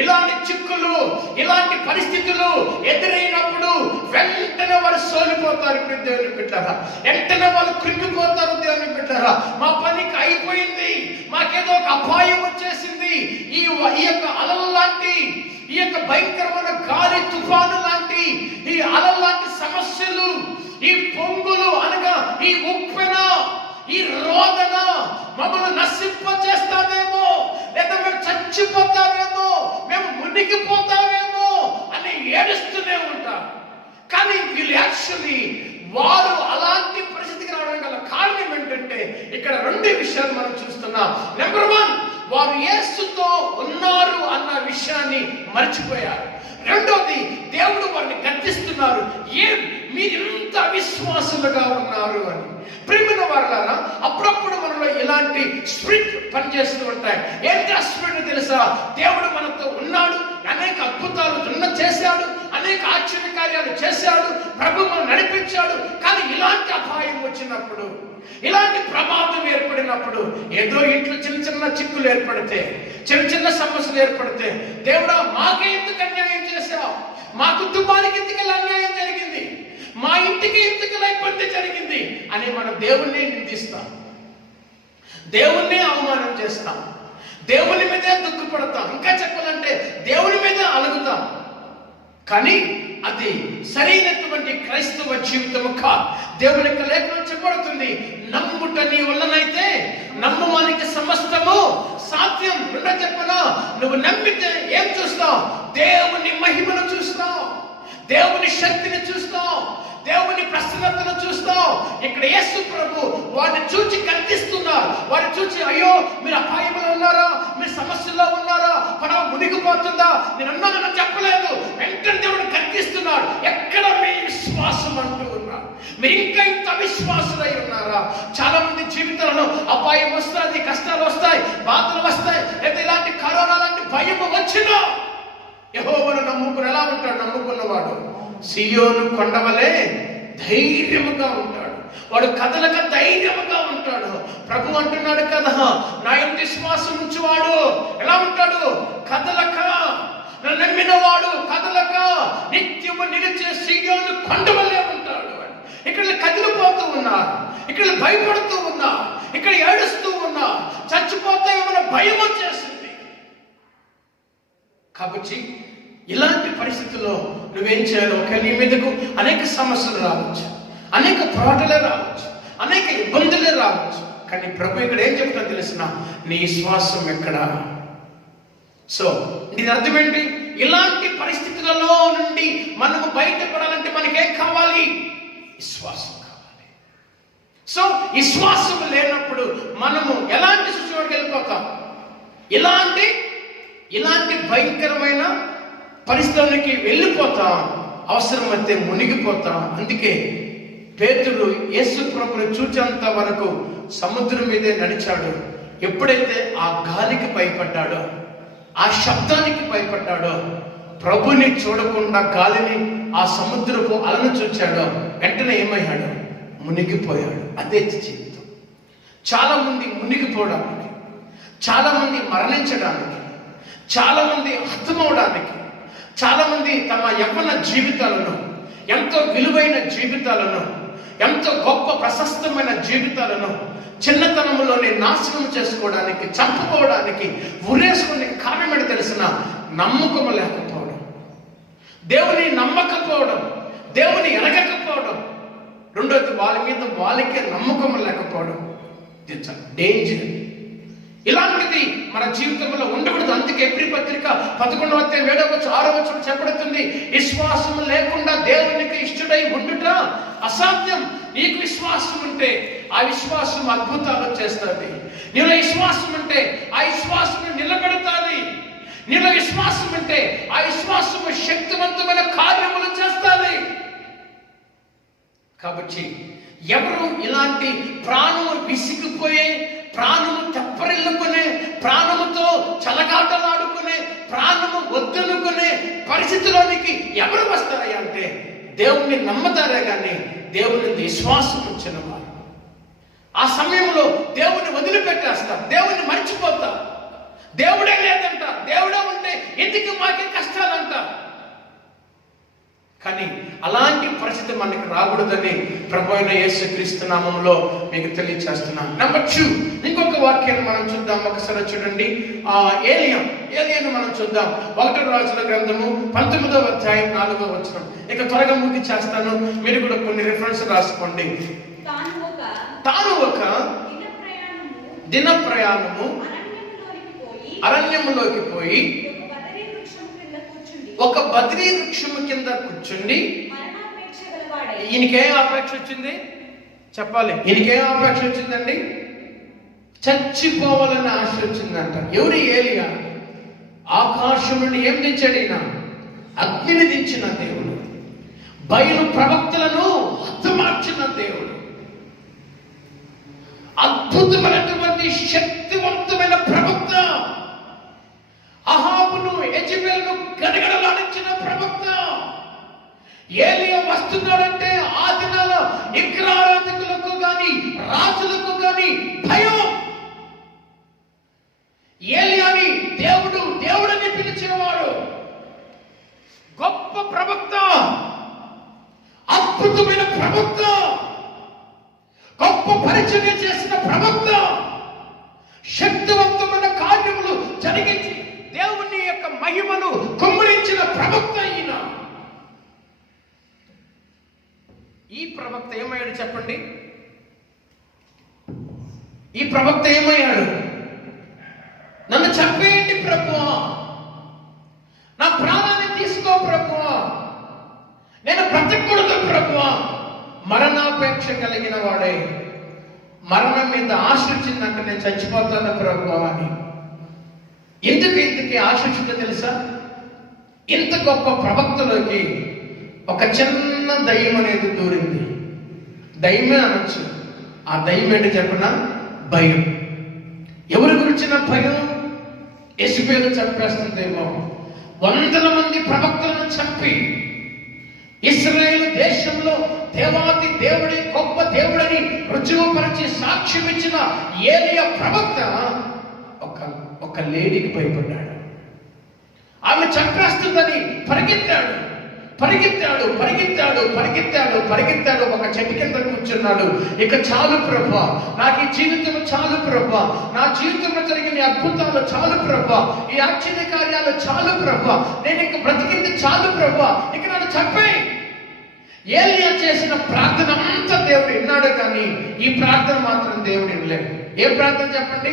ఇలాంటి చిక్కులు, ఇలాంటి పరిస్థితులు ఎదురైనప్పుడు వెంటనే వారు సోలిపోతారు. దేవుని బిడ్డలారా, వెంటనే వాళ్ళు కృంగిపోతారు. దేవుని బిడ్డలారా, మా పనికి అయిపోయింది, మాకేదో ఒక అపాయం వచ్చేసింది, ఈ యొక్క అలల లాంటి, ఈ యొక్క భయంకరమైన గాలి తుఫాను లాంటి, ఈ అలల లాంటి సమస్యలు, ఈ పొంగులు అనగా ఈ ఉప్పెన, ఈ రోదన మమ్మల్ని నశింపచేస్తామేమో, లేదా మేము చచ్చిపోతామేమో, మేము మునిగిపోతామేమో అని ఏడుస్తూనే ఉంటారు. కానీ వీళ్ళు యాక్చువల్లీ వారు అలాంటి పరిస్థితికి రావడం గల కారణం ఏంటంటే ఇక్కడ 2 విషయాలు మనం చూస్తున్నాం. నెంబర్ 1, వారు యేసుతో ఉన్నారు అన్న విషయాన్ని మర్చిపోయారు. రెండోది, దేవుడు వారిని గద్దిస్తున్నారు, మీరు ఇంత అవిశ్వాసులుగా ఉన్నారు అని. ప్రియమైన వారలారా, అప్పుడప్పుడు మనలో ఇలాంటి స్పిరిట్ పనిచేస్తూ ఉంటాయి. ఏంటి ఆ స్పిరిట్ తెలుసా? దేవుడు మనతో ఉన్నాడు, అనేక అద్భుతాలు చేశాడు, అనేక ఆశ్చర్య కార్యాలు చేశాడు, ప్రభు మనం నడిపించాడు. కానీ ఇలాంటి అపాయం వచ్చినప్పుడు, ఇలాంటి ప్రమాదం ఏర్పడినప్పుడు, ఏదో ఇంట్లో చిన్న చిక్కులు ఏర్పడితే, చిన్న సమస్యలు ఏర్పడితే, దేవుడా మాకే ఎందుకు అన్యాయం చేశావు, మా కుటుంబానికి ఎందుకు అన్యాయం జరిగింది, మా ఇంటికి ఎందుకు ఇబ్బంది జరిగింది అని మనం దేవుణ్ణి నిందిస్తాం, దేవుణ్ణి అవమానం చేస్తాం, దేవుని మీదే దుఃఖపడతాం, ఇంకా చెప్పాలంటే దేవుని మీదే అలుగుతాం. కానీ అది సరైనటువంటి క్రైస్తవ జీవితము కాదు. దేవుని యొక్క లేఖనం చెప్పబడుతుంది, నమ్ముట నీ వల్లనైతే నమ్మువానికి సమస్తము సాధ్యం. చెప్పనా, నువ్వు నమ్మితే ఏం చూస్తావు? దేవుని మహిమను చూస్తావు, దేవుని శక్తిని చూస్తావు, దేవుని ప్రసన్నతను చూస్తావు. ఇక్కడ యేసు ప్రభు వారిని చూచి కనిపిస్తున్నారు. వారిని చూచి, అయ్యో మీరు అపాయంలో ఉన్నారా, మీరు సమస్యల్లో ఉన్నారా, పడవ మునిగిపోతుందా, నేను అన్నానని చెప్పలేదు. వెంటనే దేవుడు కనిపిస్తున్నాడు. ఎక్కడ మీ విశ్వాసం అంటూ ఉన్నారు? మీరు ఇంకా ఇంత విశ్వాసులై ఉన్నారా? చాలా మంది జీవితాలలో అపాయం వస్తుంది, కష్టాలు వస్తాయి, బాధలు వస్తాయి, లేదా ఇలాంటి కరోనా లాంటి భయం వచ్చినా యెహోవాను నమ్ముకుని ఎలా ఉంటాడు? నమ్ముకున్నవాడు సియోను కొండవలే ధైర్యముగా ఉంటాడు, వాడు కదలక ధైర్యముగా ఉంటాడు. ప్రభు అంటున్నాడు కదా, నా ఇంటి విశ్వాసం ఉంచువాడు ఎలా ఉంటాడు? కదలక, నన్ను నమ్మినవాడు కదలక నిత్యము నిలిచే సియోను కొండవలే ఉంటాడు. ఇక్కడ కదిలిపోతూ ఉన్నారు, ఇక్కడ భయపడుతూ ఉన్నా, ఇక్కడ ఏడుస్తూ ఉన్నా, చచ్చిపోతే ఏమైనా భయం వచ్చేసింది. కాబట్టి ఇలాంటి పరిస్థితుల్లో నువ్వేం చేయాలి? ఒక నీ మీదకు అనేక సమస్యలు రావచ్చు, అనేక పోరాటాలే రావచ్చు, అనేక ఇబ్బందులే రావచ్చు. కానీ ప్రభు ఇక్కడ ఏం చెప్తా తెలిసిన, నీ విశ్వాసం ఎక్కడా? సో దీని అర్థం ఏంటి? ఇలాంటి పరిస్థితులలో నుండి మనము బయటపడాలంటే మనకేం కావాలి? విశ్వాసం కావాలి. సో విశ్వాసం లేనప్పుడు మనము ఎలాంటి సిచ్యువేషన్కి వెళ్ళిపోతాం? ఇలాంటి భయంకరమైన పరిస్థితులకి వెళ్ళిపోతాం, అవసరమైతే మునిగిపోతాం. అందుకే పేతురు యేసు ప్రభుని చూచేంత వరకు సముద్రం మీదే నడిచాడు. ఎప్పుడైతే ఆ గాలికి భయపడ్డాడో, ఆ శబ్దానికి భయపడ్డాడో, ప్రభుని చూడకుండా గాలిని, ఆ సముద్రపు అలను చూచాడో, వెంటనే ఏమయ్యాడు? మునిగిపోయాడు. అదే జీవితం. చాలా మంది మునిగిపోవడానికి, చాలా మంది మరణించడానికి, చాలా మంది హతమవడానికి, చాలా మంది తమ యవ్వన జీవితాలను, ఎంతో విలువైన జీవితాలను, ఎంతో గొప్ప ప్రశస్తమైన జీవితాలను చిన్నతనంలోనే నాశనం చేసుకోవడానికి, చంపుకోవడానికి, ఉరేసుకోవడానికి కారణం ఏంటో తెలిసిన? నమ్మకం లేకపోవడం, దేవుని నమ్మకపోవడం, దేవుని ఎరగకపోవడం. రెండోది వాళ్ళ మీద వాళ్ళకే నమ్మకం లేకపోవడం. డేంజర్. ఇలాంటిది మన జీవితంలో ఉండకూడదు. అందుకే ఎబ్రీ పత్రిక 11వ అధ్యాయం 7వ వచనం 6వ వచనం చెప్పబడుతుంది, విశ్వాసం లేకుండా దేవునికి ఇష్టడై ఉండుట అసాధ్యం. నీకు విశ్వాసం ఉంటే ఆ విశ్వాసం అద్భుతాలు చేస్తుంది. నీలో విశ్వాసం ఉంటే ఆ విశ్వాసం నిలబెడతాది. నీలో విశ్వాసం ఉంటే ఆ విశ్వాసం శక్తివంతమైన కార్యములు చేస్తుంది. కాబట్టి ఎవరు ఇలాంటి ప్రాణము విసిగిపోయే, ప్రాణము తెప్పరిల్లుకునే, ప్రాణముతో చలగాటలాడుకునే, ప్రాణము వద్దనుకునే పరిస్థితిలోనికి ఎవరు వస్తారయ్యా అంటే దేవుణ్ణి నమ్మతారే కానీ దేవుని విశ్వాసం ఉంచిన వారు. ఆ సమయంలో దేవుని వదిలిపెట్టేస్తారు, దేవుని మర్చిపోతారు. దేవుడే లేదంట, దేవుడే ఉంటే ఎందుకు మాకే కష్టాలంట. కానీ అలాంటి పరిస్థితి మనకి రాకూడదని ప్రభు అయిన యేసుక్రీస్తు నామములో మీకు తెలియచేస్తున్నాను. నెంబర్ 2, ఇంకొక వాక్యాన్ని మనం చూద్దాం. ఒకసారి చూడండి, ఏలియాను మనం చూద్దాం. 1 రాజుల గ్రంథము 19వ అధ్యాయం 4వ వచనం. ఇక త్వరగా ముగించేస్తాను, మీరు కూడా కొన్ని రిఫరెన్స్ రాసుకోండి. తాను ఒక దిన ప్రయాణము అరణ్యములోకి పోయి ఒక బద్రీ వృక్షము కింద కూర్చుండి. ఈయనకేం ఆపేక్ష వచ్చింది చెప్పాలి? ఈయనకేం ఆపేక్ష వచ్చిందండి? చచ్చిపోవాలని ఆశ వచ్చిందంట. ఎవరు? ఏలియా. ఆకాశం నుండి ఏం దించాడు ఈయన? అగ్నిని దించిన దేవుడు, బయలు ప్రవక్తలను హతమార్చిన దేవుడు, అద్భుతమైనటువంటి శక్తివంతమైన ప్రవక్త, అహాబును యెజెబెలును గడగడలాడించిన ప్రవక్త. ఏలియా వస్తున్నాడంటే ఆ దినాల విగ్రహారాధకులకు గాని రాజులకు గాని భయం. ఏలియాని దేవుడని పిలిచినవాడు, గొప్ప ప్రవక్త, అద్భుతమైన ప్రవక్త, గొప్ప పరిచర్య చేసిన ప్రవక్త, శక్తివంతమైన కార్యములు జరిగించి దేవుని యొక్క మహిమను కుమ్మరించిన ప్రవక్త ఈయన. ఈ ప్రవక్త ఏమయ్యాడు చెప్పండి? ఈ ప్రవక్త ఏమయ్యాడు? నన్ను చంపేయండి ప్రభువా, నా ప్రాణాన్ని తీసుకో ప్రభువా, నేను బ్రతకూడదు ప్రభువా. మరణాపేక్ష కలిగిన వాడే, మరణం మీద ఆశ వచ్చిందంటే నేను చచ్చిపోతాను ప్రభువా అని. ఇంతకీ ఆశ వచ్చిందో తెలుసా? ఇంత గొప్ప ప్రవక్తలోకి ఒక చిన్న దయ్యం అనేది దూరింది. దయ్యమే అనొచ్చు. ఆ దయ్యం ఏంటి చెప్పనా? భయం. ఎవరి గురించిన భయం? యెజెబెలు చంపేస్తుందేమో. వందల మంది ప్రవక్తలను చంపి ఇశ్రాయేలు దేశంలో దేవాది దేవుడి గొప్ప దేవుడని రుజువుపరిచి సాక్ష్యం ఇచ్చిన ఏలియా ప్రవక్త ఒక లేడీకి భయపడ్డాడు. ఆమె చంపేస్తుందని పరిగెత్తాడు. పరిగెత్తాడు పరిగెత్తాడు పరిగెత్తాడు పరిగెత్తాడు, ఒక చెట్టు కింద కూర్చున్నాడు. ఇక చాలు ప్రభా, నాకు ఈ జీవితం చాలు ప్రభా, నా జీవితంలో జరిగిన ఈ అద్భుతాలు చాలు ప్రభా, ఈ ఆశ్చర్య కార్యాలు చాలు ప్రభా, నేను ఇంక బ్రతికింది చాలు ప్రభా, ఇక నన్ను చంపేయ్. ఏలియా చేసిన ప్రార్థన అంతా దేవుడు విన్నాడు, కానీ ఈ ప్రార్థన మాత్రం దేవుడు వినలేదు. ఏ ప్రార్థన చెప్పండి?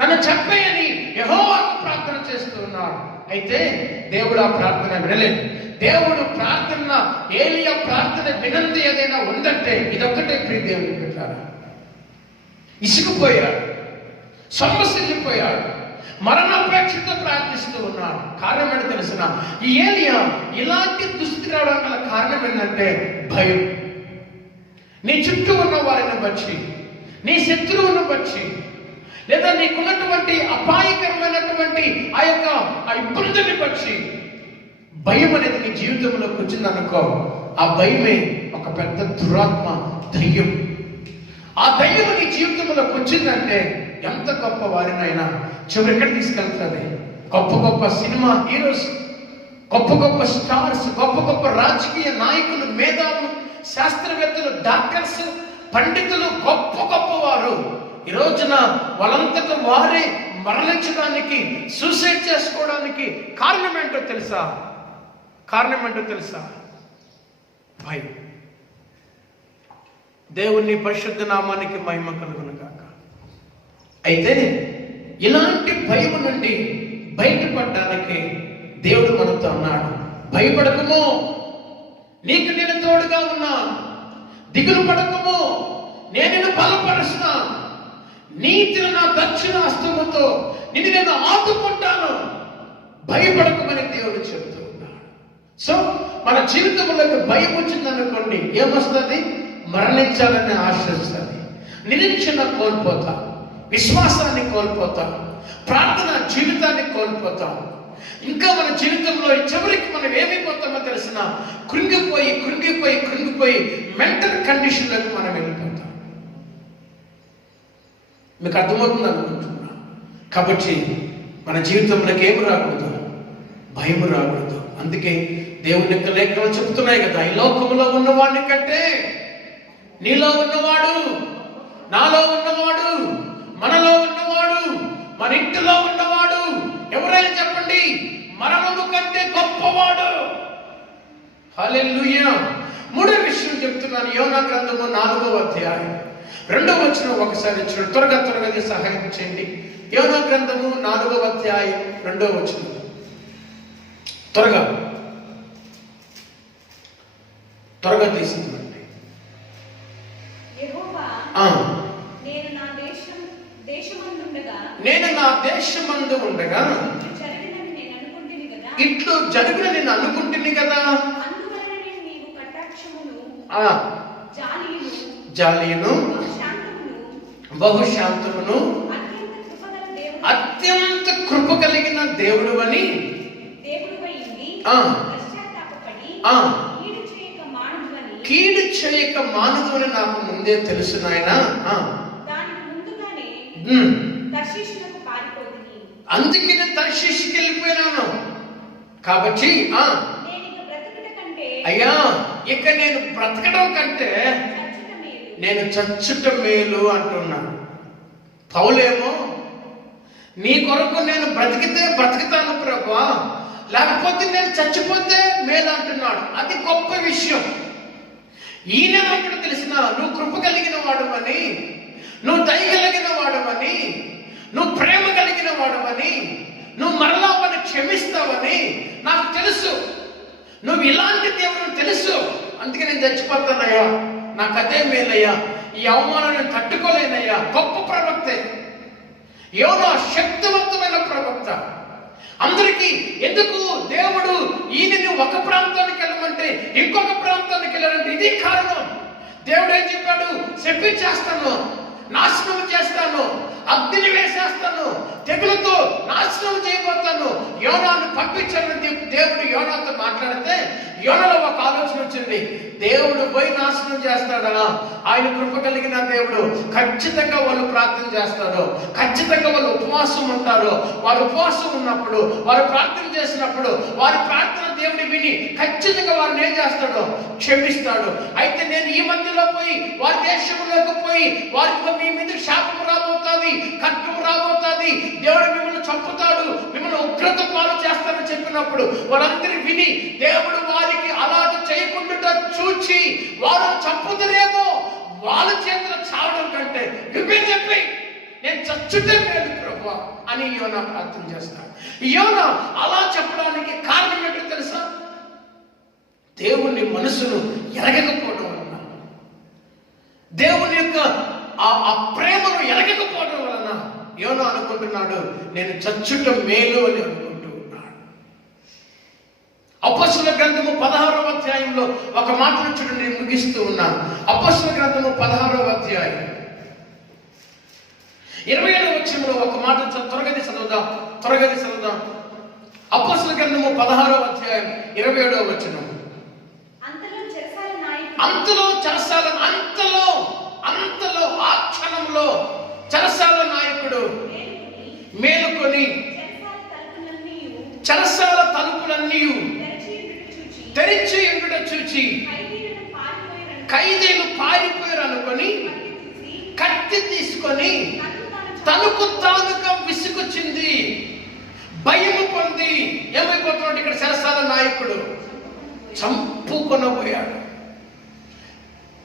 నన్ను చంపేయని యెహోవాకు ప్రార్థన చేస్తూ ఉన్నాడు. అయితే దేవుడు ఆ ప్రార్థన వినలేదు. దేవుడు ప్రార్థన, ఏలియా ప్రార్థన వినంది ఏదైనా ఉందంటే ఇదొక్కటే. ప్రియ దేవుడు పెట్టాడు, ఇసుకుపోయాడు, సొమ్మసిల్లిపోయాడు, మరణాపేక్షతో ప్రార్థిస్తూ ఉన్నాడు. కారణం ఏంటో తెలిసిన, ఈ ఏలియా ఇలాంటి దుస్థితి రావడం గల కారణం ఏంటంటే భయం. నీ చుట్టూ ఉన్న వారిని బట్టి, నీ శత్రువును బట్టి, లేదా నీకున్నటువంటి అపాయకరమైనటువంటి ఆ ఇబ్బందుని బట్టి భయం అనేది నీ జీవితంలోకి వచ్చిందనుకో, ఆ భయమే ఒక పెద్ద దురాత్మ, దయ్యం. ఆ దయ్యం నీ జీవితంలోకి వచ్చిందంటే ఎంత గొప్ప వారినైనా చివరి ఎక్కడ తీసుకెళ్తుంది. గొప్ప గొప్ప సినిమా హీరోస్, గొప్ప గొప్ప స్టార్స్, గొప్ప గొప్ప రాజకీయ నాయకులు, మేధావులు, శాస్త్రవేత్తలు, డాక్టర్స్, పండితులు, గొప్ప గొప్ప వారు ఈ రోజున వాళ్ళంతటా వారే మరణించడానికి, సూసైడ్ చేసుకోవడానికి కారణం ఏంటో తెలుసా? కారణం ఏంటో తెలుసా? భయం. దేవుని పరిశుద్ధ నామానికి మహిమ కలుగును గాక. అయితే ఇలాంటి భయం నుండి బయటపడడానికి దేవుడు మనతో అన్నాడు. భయపడకము, నీకు నేను తోడుగా ఉన్నా, దిగులు పడకము, నేను నిన్ను బలపరుస్తున్నా, నీతిని నా దక్షిణ హస్తముతో నిన్ను నేను ఆదుకుంటాను, భయపడకమని దేవుడు చెబుతూ ఉన్నాడు. సో మన జీవితంలోకి భయం వచ్చిందనుకోండి, ఏమొస్తుంది? మరణించాలని ఆశ వస్తుంది, నిరీక్షణ కోల్పోతాం, విశ్వాసాన్ని కోల్పోతాం, ప్రార్థన జీవితాన్ని కోల్పోతాం. ఇంకా మన జీవితంలో చివరికి మనం ఏమైపోతామో తెలిసిన, కృంగిపోయి కృంగిపోయి కృంగిపోయి మెంటల్ కండిషన్లోకి మనం వెళ్ళిపోతాం. మీకు అర్థమవుతుంది అనుకుంటున్నా. కాబట్టి మన జీవితంలోకి ఏమి రాకూడదు? భయం రాకూడదు. అందుకే దేవుని యొక్క లేఖలు చెబుతున్నాయి కదా, ఈ లోకంలో ఉన్నవాడిని కంటే నీలో ఉన్నవాడు, నాలో ఉన్నవాడు, మనలో ఉన్నవాడు, మన ఇంటిలో ఉన్నవాడు ఎవరైనా చెప్పండి, మరణము కంటే గొప్పవాడు. హల్లెలూయా. మూడో విషయం చెప్తున్నాను. యోనా గ్రంథము 4వ అధ్యాయం 2వ వచనం ఒకసారి త్వరగా సహాయం చేయండి. యోనా గ్రంథము 4వ అధ్యాయం 2వ వచనం. త్వరగా తీసుకుందండి. నేను నా దేశమందు ఉండగా ఇట్లు జరుగునని నేను అనుకుంటుంది కదా, జాలియును బహుశాంతమును అత్యంత కృప కలిగిన దేవుడు అని కీడు చేయక మానదు అని నాకు ముందే తెలుసు నాయన. అందుకే నేను తర్షీషుకి వెళ్ళిపోయినాను. కాబట్టి అయ్యా, ఇక నేను బ్రతకడం కంటే నేను చచ్చుట మేలు అంటున్నాను. పౌలేమో నీ కొరకు నేను బ్రతికితే బ్రతుకుతాను ప్రభువా, లేకపోతే నేను చచ్చిపోతే మేలు అంటున్నాడు. అది గొప్ప విషయం. ఈయనేమంటాడు తెలిసిన, నువ్వు కృప కలిగిన వాడవని, నువ్వు దయ కలిగిన వాడవని, నువ్వు ప్రేమ కలిగిన వాడవని, నువ్వు మరలా వాడిని క్షమిస్తావని నాకు తెలుసు. నువ్వు ఇలాంటి దేవుడు తెలుసు. అందుకే నేను చచ్చిపోతానయ్యా, నాకు అదే మేలయ్యా, ఈ అవమానం నేను తట్టుకోలేనయ్యా. గొప్ప ప్రవక్తే యోనా, శక్తివంతమైన ప్రవక్త. అందరికీ ఎందుకు దేవుడు ఈయనని ఒక ప్రాంతానికి వెళ్ళమంటే ఇంకొక ప్రాంతానికి వెళ్ళాలంటే ఇది కారణం. దేవుడు ఏం చెప్పాడు? శపించేస్తాను, నాశనం చేస్తాను, అగ్నిని వేసేస్తాను, తెగులతో నాశనం చేయబోతాను, యోనాను పంపించాలని దేవుడు యోనాతో మాట్లాడితే యోనాలో ఒక ఆలోచన వచ్చింది. ఆలోచించండి, దేవుడు పోయి నాశనం చేస్తాడా? ఆయన కృప కలిగిన దేవుడు. ఖచ్చితంగా వాళ్ళు ప్రార్థన చేస్తారు, ఖచ్చితంగా వాళ్ళు ఉపవాసం ఉంటారు. వారు ఉపవాసం ఉన్నప్పుడు, వారు ప్రార్థన చేసినప్పుడు, వారి ప్రార్థన దేవుని విని ఖచ్చితంగా వారిని ఏం చేస్తాడు? క్షమిస్తాడు. అయితే నేను ఈ మధ్యలో పోయి వారి దేశంలోకి పోయి వారికి మీ మీద శాపం రాబోతుంది, ఖడ్గం రాబోతుంది, దేవుడు మిమ్మల్ని చంపుతాడు, మిమ్మల్ని ఉగ్రత పాలు చేస్తానని చెప్పినప్పుడు వారందరూ విని దేవుడు వారికి అలా చేయకుండా చూచి వారు చంపుతారేమో, వాళ్ళ చేతులు చావడం కంటే నువ్వే చెప్పి నేను చచ్చుటే మేలు ప్రభువా అని యోనా ప్రార్థన చేస్తాడు. యోనా అలా చెప్పడానికి కారణం ఏంటో తెలుసా? దేవుని మనసును ఎరగకపోవడం వలన, దేవుని యొక్క ఆ ప్రేమను ఎరగకపోవడం వలన యోనా అనుకుంటున్నాడు నేను చచ్చుట మేలు అని అనుకుంటూ ఉన్నాడు. అపొస్తలుల గ్రంథము 16వ అధ్యాయంలో ఒక మాటను చూడండి, నేను ముగిస్తూ ఉన్నాను. అపొస్తలుల గ్రంథము 16వ అధ్యాయం 27వ వచనంలో ఒక మాట త్వరగతి చదువుదాం. అపొస్తలుల గ్రంథము 16వ అధ్యాయం 27వ వచనం. అంతలో ఆ క్షణంలో చెరసాల నాయకుడు మేలుకొని చెరసాల తలుపులన్నీ తెరిచి ఉండుట చూచి ఖైదీలు పారిపోయారు అనుకొని కత్తి తీసుకొని తనకు తానుగా విసుకొచ్చింది, భయము పొంది ఏమైపోతున్నాడు? ఇక్కడ చెరసాల నాయకుడు చంపుకొనబోయాడు,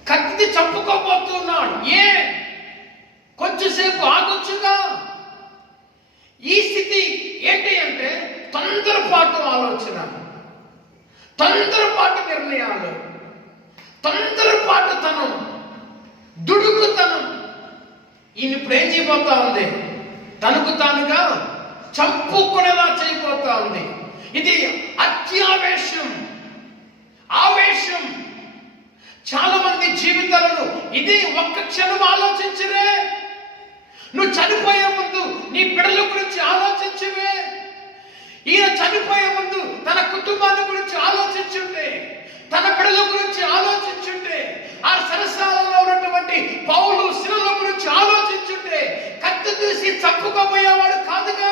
కత్తి చంపుకోబోతున్నాడు. కొంచెంసేపు ఆగొచ్చుగా. ఈ స్థితి ఏంటి అంటే తొందరపాటు ఆలోచన, తొందరపాటు నిర్ణయాలు, తొందరపాటుతనం, దుడుకుతనం. ఈయన ఇప్పుడు ఏం చేయబోతా ఉంది? తనకు తానుగా చంపుకునేలా చేయబోతా ఉంది. ఇది అత్యావేశం, ఆవేశం. చాలా మంది జీవితాలను ఇది ఒక్క క్షణం ఆలోచించరే. నువ్వు చనిపోయే ముందు నీ బిడ్డల గురించి ఆలోచించవే. ఈయన చనిపోయే ముందు తన కుటుంబాన్ని గురించి ఆలోచించుంటే, తన బిడ్డల గురించి ఆలోచించుంటే, ఆ సరసాలలో ఉన్నటువంటి పౌలు శిలల గురించి ఆలోచించుంటే కత్తి తీసి చంపుకోబోయేవాడు కాదుగా.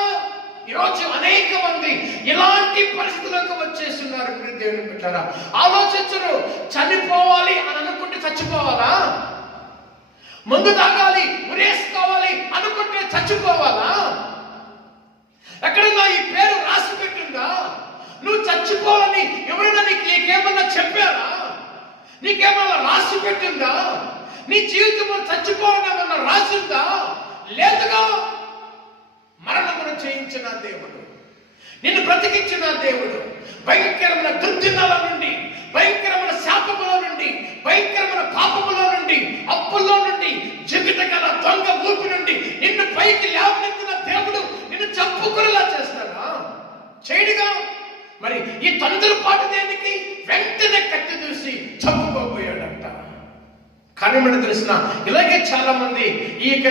ఈరోజు అనేక మంది ఇలాంటి పరిస్థితులకు వచ్చేస్తున్నారు. దేవుని బిడ్డలారా, ఆలోచించరు. చనిపోవాలి అని అనుకుంటే చచ్చిపోవాలా? ముందు తాగాలి, ఉరేసుకోవాలి అనుకుంటే చచ్చిపోవాలా? ఎక్కడన్నా ఈ పేరు రాసి పెట్టిందా? నువ్వు చచ్చిపోవాలని ఎవరైనా నీకేమన్నా చెప్పారా? నీకేమన్నా రాసి పెట్టిందా? నీ జీవితంలో చచ్చిపోవాలన్నా రాసిందా? లేదుగా. మరణమును చేయించిన దేవుడు, నిన్ను బ్రతికించిన దేవుడు, భయంకరమైన దుర్దినాల నుండి, భయంకరమైన శాపముల నుండి, భయంకరమైన పాపముల నుండి, అప్పుల్లో నుండి, జీవితకాల దొంగ ఊపి నుండి నిన్ను పైకి లేవనెత్తిన దేవుడు నిన్ను చంపుకునేలా చేస్తాడా? చేయడుగా. మరి ఈ తొందరపాటు దేనికి? వెంటనే కత్తి చూసి చంపుకోబోయాడంట. కానీ మనకు తెలిసిన ఇలాగే చాలా మంది ఈ యొక్క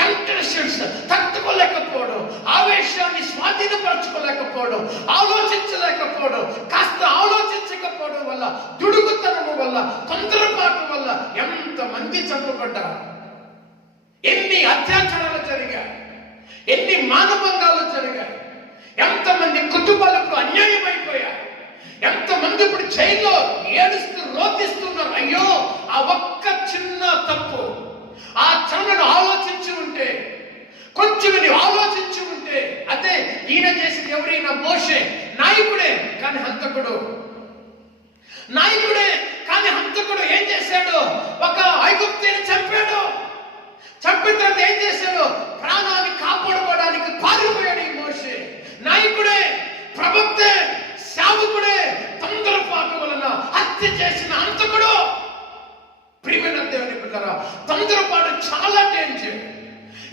టెంప్టేషన్స్ తట్టుకోలేకపోవడం, ఆవేశాన్ని స్వాధీనపరచుకోలేకపోవడం, ఆలోచించలేకపోవడం, కాస్త ఆలోచించకపోవడం వల్ల, దుడుకుతనము వల్ల, తొందరపాటు వల్ల ఎంతమంది చంపబడ్డారు. ఎన్ని అత్యాచారాలు జరిగాయి, ఎన్ని మానభంగాలు జరిగాయి, ఎంతమంది కుటుంబాలకు అన్యాయం అయిపోయాయి, ఎంతమంది ఇప్పుడు జైల్లో ఏడుస్తూ రోధిస్తున్నారు. అయ్యో, ఆ ఒక్క చిన్న తప్పు, ఆ క్షణను ఆలోచించి ఉంటే, కొంచెం ఆలోచించి ఉంటే, అదే ఈయన చేసింది. ఎవరైనా మోషే నాయకుడే కానీ హంతకుడు, నాయకుడే కానీ హంతకుడు. ఏం చేశాడు? ఒక ఐగుప్తీని చంపాడు. చంపిన తర్వాత ఏం చేశాడు? ప్రాణాన్ని కాపాడుకోవడానికి పారిపోయాడు ఈ మోషే. నాయకుడే, ప్రవక్తే, సేవకుడే. తొందరపాటు వలన హత్య చేసిన హంతకుడు. ప్రియమైన దేవుని బిడ్డలారా, తొందరపాటు చాలా డేంజర్.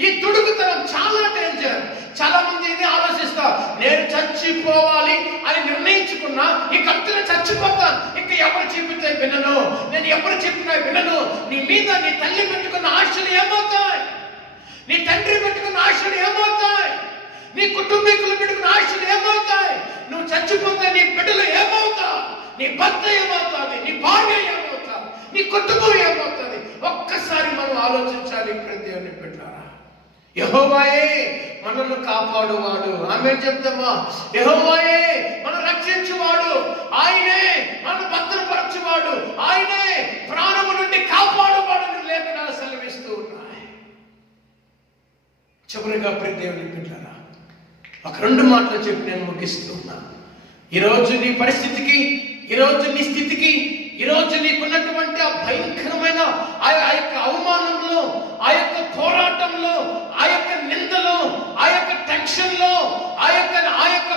ఈ దుడుకుతనం చాలా డేంజర్. చాలా మంది ఇది ఆలోచిస్తా, నేను చచ్చిపోవాలి అని నిర్ణయించుకున్నా, ఈ కత్తిని చచ్చిపోతాను, ఇంకా ఎవరు చెబితే వినను, నేను ఎవరు చెప్పినా వినను. నీ మీద నీ తల్లి పెట్టుకున్న ఆశలు ఏమవుతాయి? నీ తండ్రి పెట్టుకున్న ఆశలు ఏమవుతాయి? నీ కుటుంబీకులు పెట్టుకున్న ఆశలు ఏమవుతాయి? నువ్వు చచ్చిపోతే నీ బిడ్డలు ఏమవుతావు? నీ భర్త ఏమవుతుంది? నీ భార్య కుటుంబం ఏమవుతుంది? ఒక్కసారి మనం ఆలోచించాలి. దేవుని బిడ్డలారా, యెహోవాయే మనల్ని కాపాడువాడు. ఆమేన్ చెప్తామా? యెహోవాయే మనం రక్షించువాడు, ఆయనే మనం భద్రపరచువాడు, ఆయనే ప్రాణము నుండి కాపాడువాడు లేఖనాలు సెలవిస్తూ ఉన్నాయి. చివరిగా దేవుని బిడ్డలారా, ఒక 2 మాటలు చెప్పి నేను ముగిస్తూ ఉన్నాను. ఈరోజు నీ పరిస్థితికి, ఈరోజు నీ స్థితికి, ఈరోజు నీకున్నటువంటి ఆ భయంకరమైన ఆ యొక్క అవమానంలో, ఆ యొక్క పోరాటంలో, ఆ యొక్క నిందలో, ఆ యొక్క టెన్షన్లో, ఆ యొక్క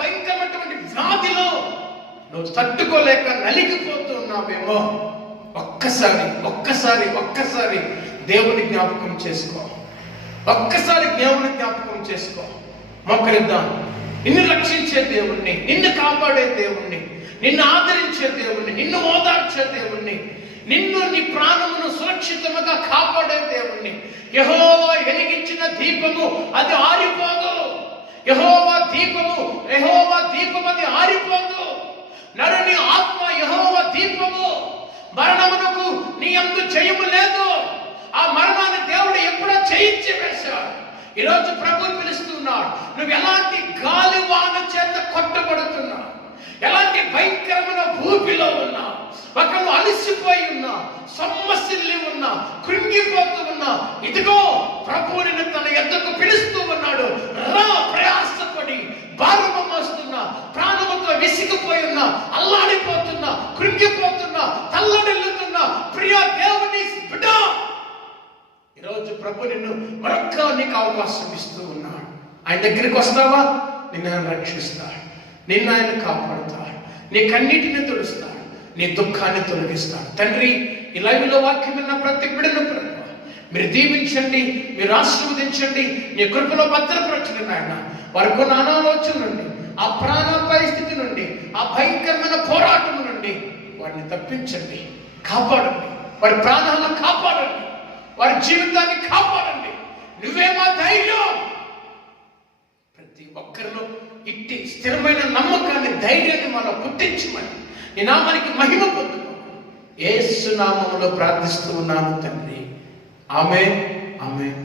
భయంకరమైనటువంటి వ్యాధిలో నువ్వు తట్టుకోలేక నలిగిపోతూ ఉన్నావేమో, ఒక్కసారి దేవుని జ్ఞాపకం చేసుకో. ఒక్కసారి దేవుని జ్ఞాపకం చేసుకో. మోకరిద్దాం. నిన్ను రక్షించే దేవుణ్ణి, నిన్ను కాపాడే దేవుణ్ణి, నిన్ను ఆదరించే దేవుణ్ణి, నిన్ను ఓదార్చే దేవుణ్ణి, నిన్ను నీ ప్రాణమును సురక్షితముగా కాపాడే దేవుణ్ణి. యెహోవా వెలిగించిన దీపము అది ఆరిపోదు. యెహోవా దీపం అది ఆరిపోదు. నరుని ఆత్మ యెహోవా దీపము. మరణమునకు నీ యందు జయము లేదు. ఆ మరణాన్ని దేవుడు ఎప్పుడో జయించి వేశాడు. ఈరోజు ప్రభు పిలుస్తున్నాడు. నువ్వు ఎలాంటి గాలివాన చేత కొట్టబడుతున్నావు, ఎలాంటి భయంకరమైన ఊపిలో ఉన్నా, ఒకరు అలసిపోయి ఉన్నా, సొమ్మసిల్లి ఉన్నా, కృంగిపోతూ ఉన్నా, ఇదిగో ప్రభు నిన్ను తన యొద్దకు పిలుస్తూ ఉన్నాడు. రా, ప్రయాసపడి భారము మోస్తున్నా, ప్రాణముతో విసిగిపోయి ఉన్నా, అల్లాడిపోతున్నా, కృంగిపోతున్నా, తల్లడిల్లుతున్నా ప్రియ దేవుని బిడ్డ, ఈరోజు ప్రభు నిన్ను మరొక్క నీకు అవకాశం ఇస్తూ ఉన్నాడు. ఆయన దగ్గరికి వస్తావా? నిన్ను ఆయన రక్షిస్తాడు, నిన్ను ఆయన కాపాడుతాడు, నీ కన్నీటిని తుడుస్తాడు, నీ దుఃఖాన్ని తొలగిస్తాడు. తండ్రి, ఈ లైవ్లో వాక్యం విన్న ప్రతి బిడ్డను ప్రభు మీరు దీవించండి, మీరు ఆశీర్వదించండి, నీ కృపలో భద్రపరచండి నాయన. వారికి ఉన్న అనాలోచన నుండి, ఆ ప్రాణాపాయ స్థితి నుండి, ఆ భయంకరమైన పోరాటం నుండి వారిని తప్పించండి, కాపాడండి, వారి ప్రాణాలను కాపాడండి, వారి జీవితాన్ని కాపాడండి. నువ్వే మా ధైర్యం. ప్రతి ఒక్కరిలో ఇట్టి స్థిరమైన నమ్మకాన్ని, ధైర్యాన్ని మనం పుట్టించమని నీ నామానికి మహిమ పొందుకోమని యేసు నామములో ప్రార్థిస్తూ ఉన్నాము తండ్రి. ఆమేన్, ఆమేన్.